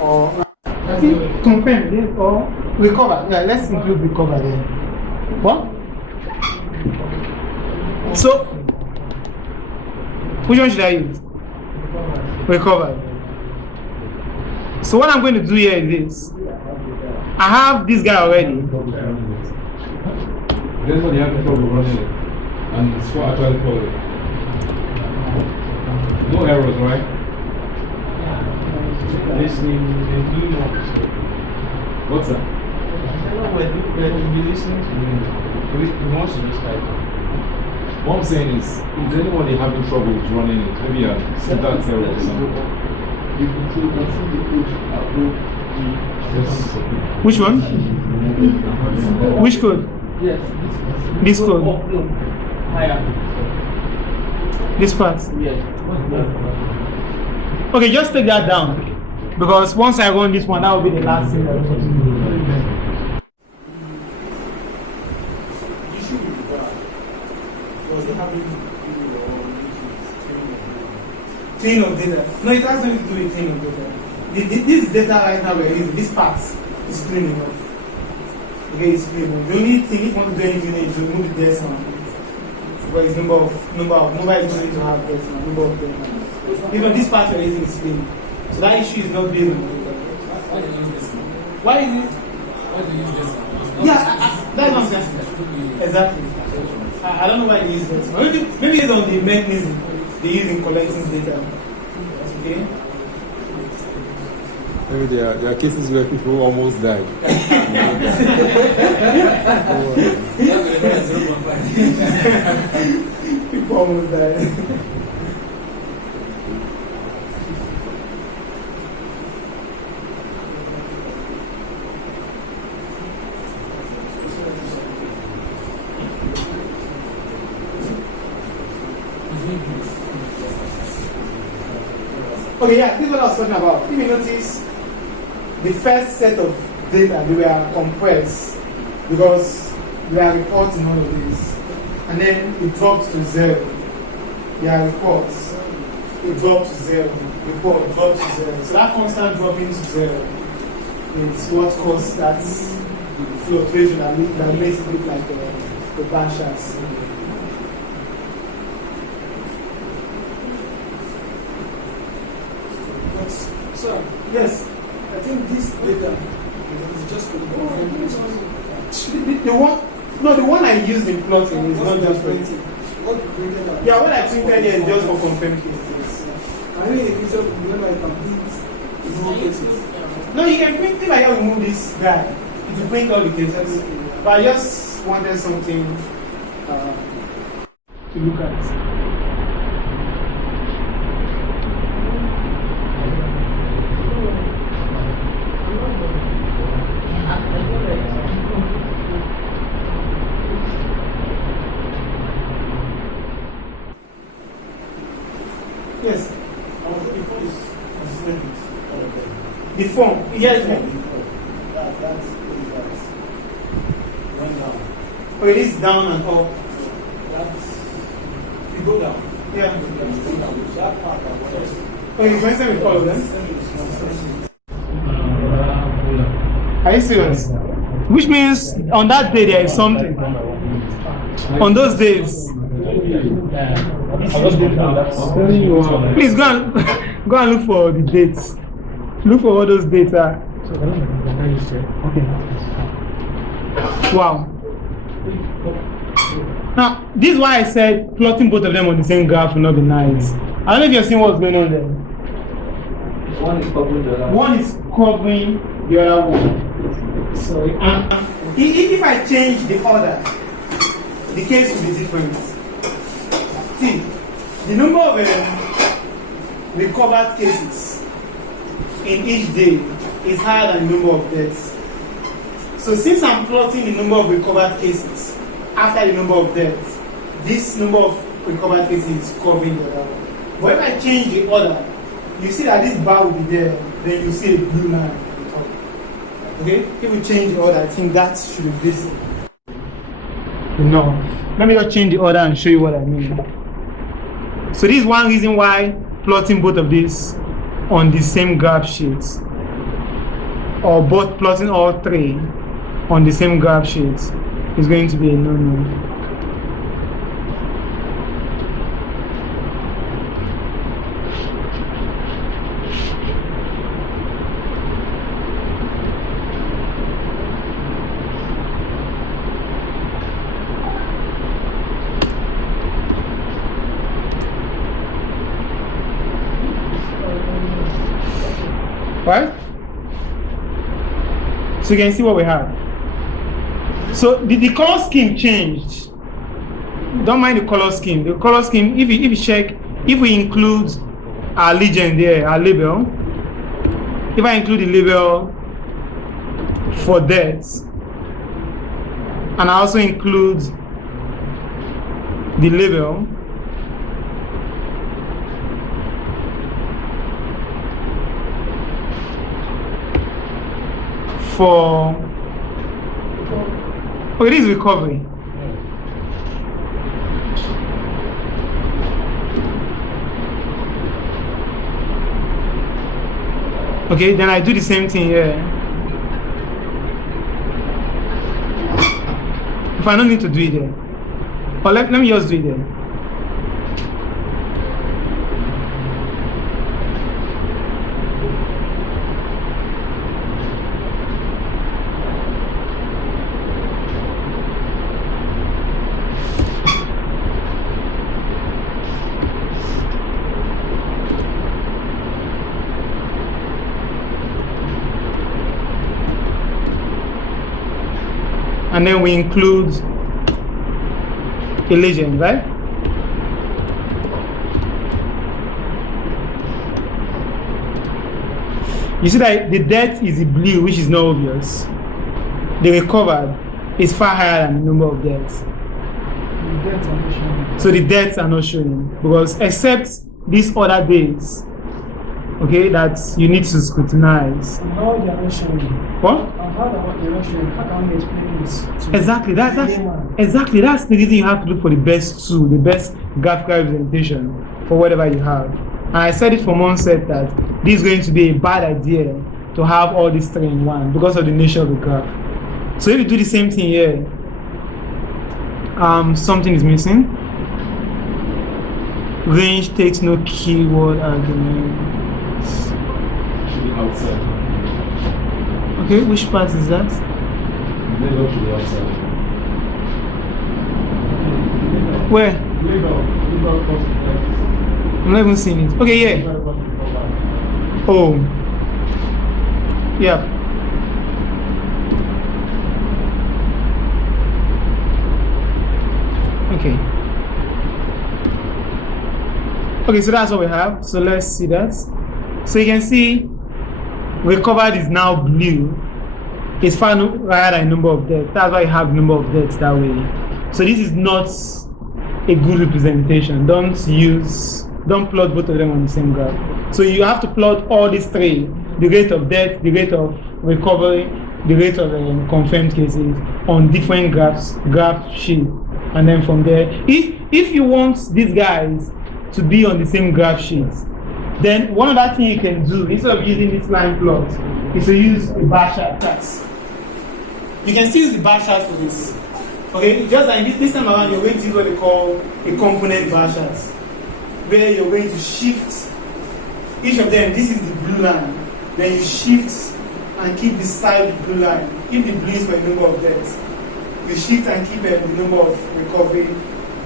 Or I think confirm there or recover. Yeah, let's include recover there. What? So which one should I use? Recover. So what I'm going to do here is this. I have this guy already. That's what you have trouble running it. And it's for actually calling. No errors, right? Listening, do not. What's that? We're listening to you. We want to just type. What I'm saying is anybody having trouble with running it? Maybe a syntax error or something. Which one? Which code? Yes. This code. Higher. This part. Yes. Okay, just take that down. Because once I run this one, that will be the last thing that will You should be bad. Because they happen to clean of data. No, it has nothing to do with clean of data. This data right now we're using, this part is clean enough. Okay, it's clean. The only thing, if you want to do anything, is remove the decimal. But it's number of nobody is going to have decimal, number of decimal. Even this part we're using is clean. So that issue is not being removed. Why do you use this? Why is it? Why do you use this? Yeah, that's nonsense. Exactly. I don't know why they use this. Maybe it's on the mechanism they use in collecting data. Okay? Maybe there are cases where people almost died. People almost died. Okay, yeah, this is what I was talking about. If you notice, the first set of data, they were compressed because we are reporting all of this. And then it dropped to 0. There are reports. It dropped to 0. Report dropped to 0. So that constant dropping to 0 is what caused that fluctuation that makes it look like the bar charts. Sir, Yes. I think this data is just for the The one I used in plotting is not just for it. What printed out? Yeah, what I printed here is just for confirmed cases. I mean, if you say, remember, I can print no cases. No, you can print if I remove this guy. It will print all the cases. But I just wanted something to look at. Yes. The form. Yes. That's went down. Oh, it is down and up. That's you go down. Yeah. That part I wanted. Oh, you can send with all of them? Are you serious? Which means on that day there is something. On those days. Please go and look for the dates. Look for all those data. Okay. Wow. Now, this is why I said plotting both of them on the same graph will not be nice. I don't know if you're seeing what's going on there. One is covering the other. One is covering the other one. Sorry. If I change the order, the case will be different. See, the number of recovered cases in each day is higher than the number of deaths. So since I'm plotting the number of recovered cases after the number of deaths, this number of recovered cases is covering the other one. But if I change the order, you see that this bar will be there, then you see a blue line at the top. Okay? If we change the order, I think that should be visible. No. Let me just change the order and show you what I mean. So this is one reason why plotting both of these on the same graph sheets, or both plotting all three on the same graph sheets, is going to be a no-no. Right? So you can see what we have. So the color scheme changed. Don't mind the color scheme. The color scheme, if you check, if we include our legend there, our label, if I include the label for deaths, and I also include the label for, oh, it is recovery. Okay, then I do the same thing here. If I don't need to do it there, or let me just do it there. And then we include a legend, right? You see that the death is the blue, which is not obvious. The recovered is far higher than the number of deaths. So the deaths are not showing, because except these other days, okay, that you need to scrutinize. No, they are not showing. What? How they are not showing? How can we explain this? Exactly. That's the reason you have to look for the best tool, the best graphical representation for whatever you have. And I said it from onset that this is going to be a bad idea to have all these three in one because of the nature of the graph. So if you do the same thing here, something is missing. Range takes no keyword arguments. Outside. Okay, which part is that? Then go to the outside. Where? I'm not even seeing it. Okay, yeah. Oh. Yeah. Okay. Okay, so that's what we have. So let's see that. So you can see recovered is now blue. It's far higher than number of deaths. That's why you have number of deaths that way. So this is not a good representation. Don't plot both of them on the same graph. So you have to plot all these three: the rate of death, the rate of recovery, the rate of confirmed cases on different graph sheet, and then from there, if you want these guys to be on the same graph sheets, then one other thing you can do instead of using this line plot is to use a bar chart. You can still use the bar chart for this. Okay, just like this time around, you're going to use what they call a component bar chart, where you're going to shift each of them. This is the blue line. Then you shift and keep beside the blue line. If the blue is for the number of deaths, you shift and keep the number of recovery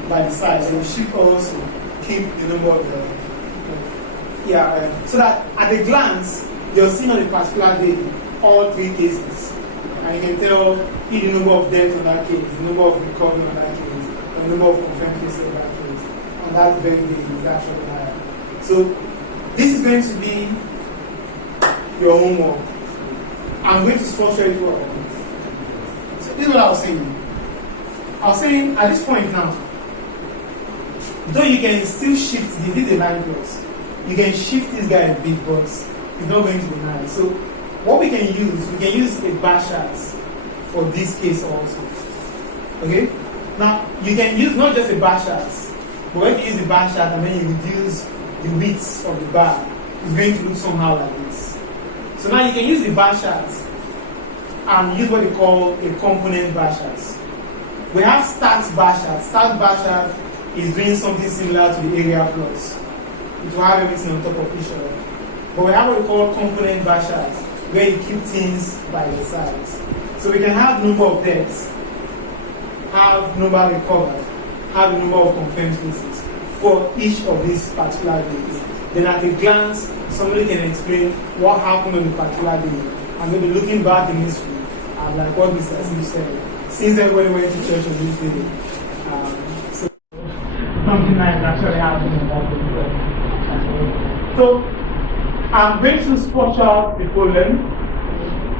by the side. So you shift also keep the number of so that at a glance you're seeing on a particular day all three cases, and you can tell if the number of deaths on that case, the number of recovery on that case, or the number of confirmed cases on that case, and that very big is actually higher. So this is going to be your homework. I'm going to structure it well. So this is what I was saying. I was saying at this point now, though you can still shift this is a line plus, you can shift this guy a bit, but it's not going to be nice. So what we can use a bash as for this case also. Okay? Now you can use not just a bash as, but if you use the bash as and then you reduce the width of the bar, it's going to look somehow like this. So now you can use the bash as and use what they call a component bash as. We have stats bash as. Stats bash as is doing something similar to the area plus. It will have everything on top of each other. But we have what we call component bash as, where you keep things by the size. So we can have number of deaths, have number recovered, have the number of confirmed cases for each of these particular days. Then at a glance, somebody can explain what happened on the particular day. And maybe looking back in history, like what Mr. Steve said, since everybody went to church on this day, so something nice actually happened in that day. So I'm going to structure the problem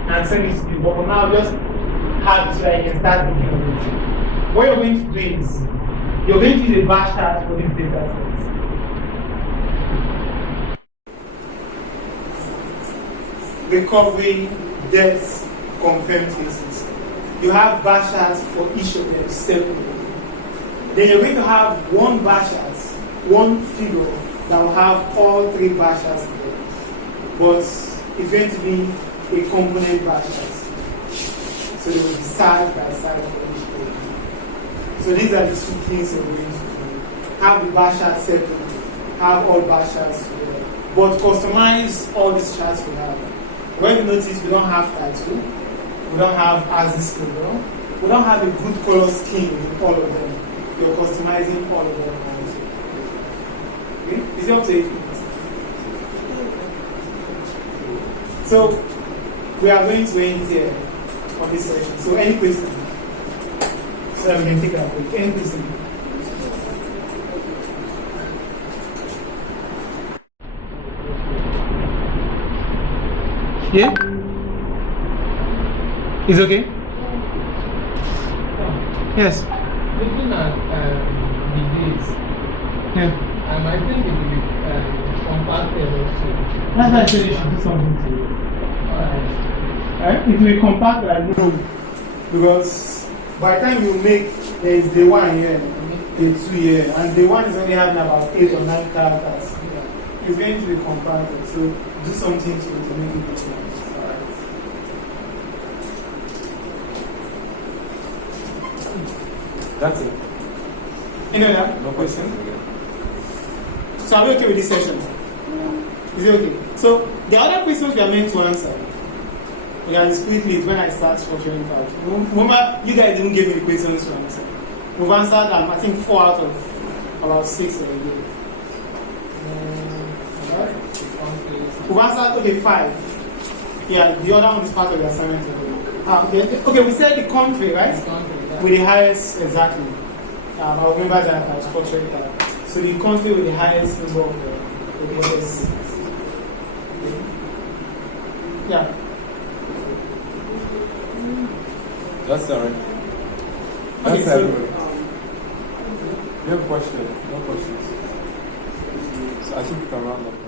and send it to you, but for now, just have it so that you can start thinking of it. What you're going to do is, you're going to use a bash tag for this data set. Recovery, deaths, confirmed cases. You have bash tags for each of them separately. Then you're going to have one bash tags, one figure that will have all three bash tags together. But it's going to be a component bash tags. So they will be side by side for each one. So these are the two things you're going to do. Have the bash tags separately, have all bash tags together. But customize all these charts we have. When you notice we don't have title, we don't have axis label, we don't have a good color scheme in all of them. You're customizing all of them also. Okay? Is it up to 8 minutes? So we are going to end here on this session. So any question? So that we can take that break. Any question? Yeah? Is okay? Yes. Looking at the dates, Yeah. I think it will be compacted also. That's why I said you should do something to it. Alright? It will be compact like no. Because by the time you make, there is day 1 here, day 2 here, and day 1 is only having about 8 or 9 characters. It's going to be compacted. So do something to make it different. Alright. That's it. Any other No question? questions again. So are we okay with this session? Is it okay? So the other questions we are meant to answer, we can split it when I start structuring out. Remember, you guys didn't give me the questions to answer. We've answered, I think 4 out of about 6 that I gave. We've answered, okay, 5. Yeah, the other one is part of the assignment. Okay, we said the country, right? With the highest, exactly. I remember that I was structuring that. So the country with the highest number of cases. Yeah. That's all right. Okay, That's so everybody. You have a question? No questions. So I think we can round up.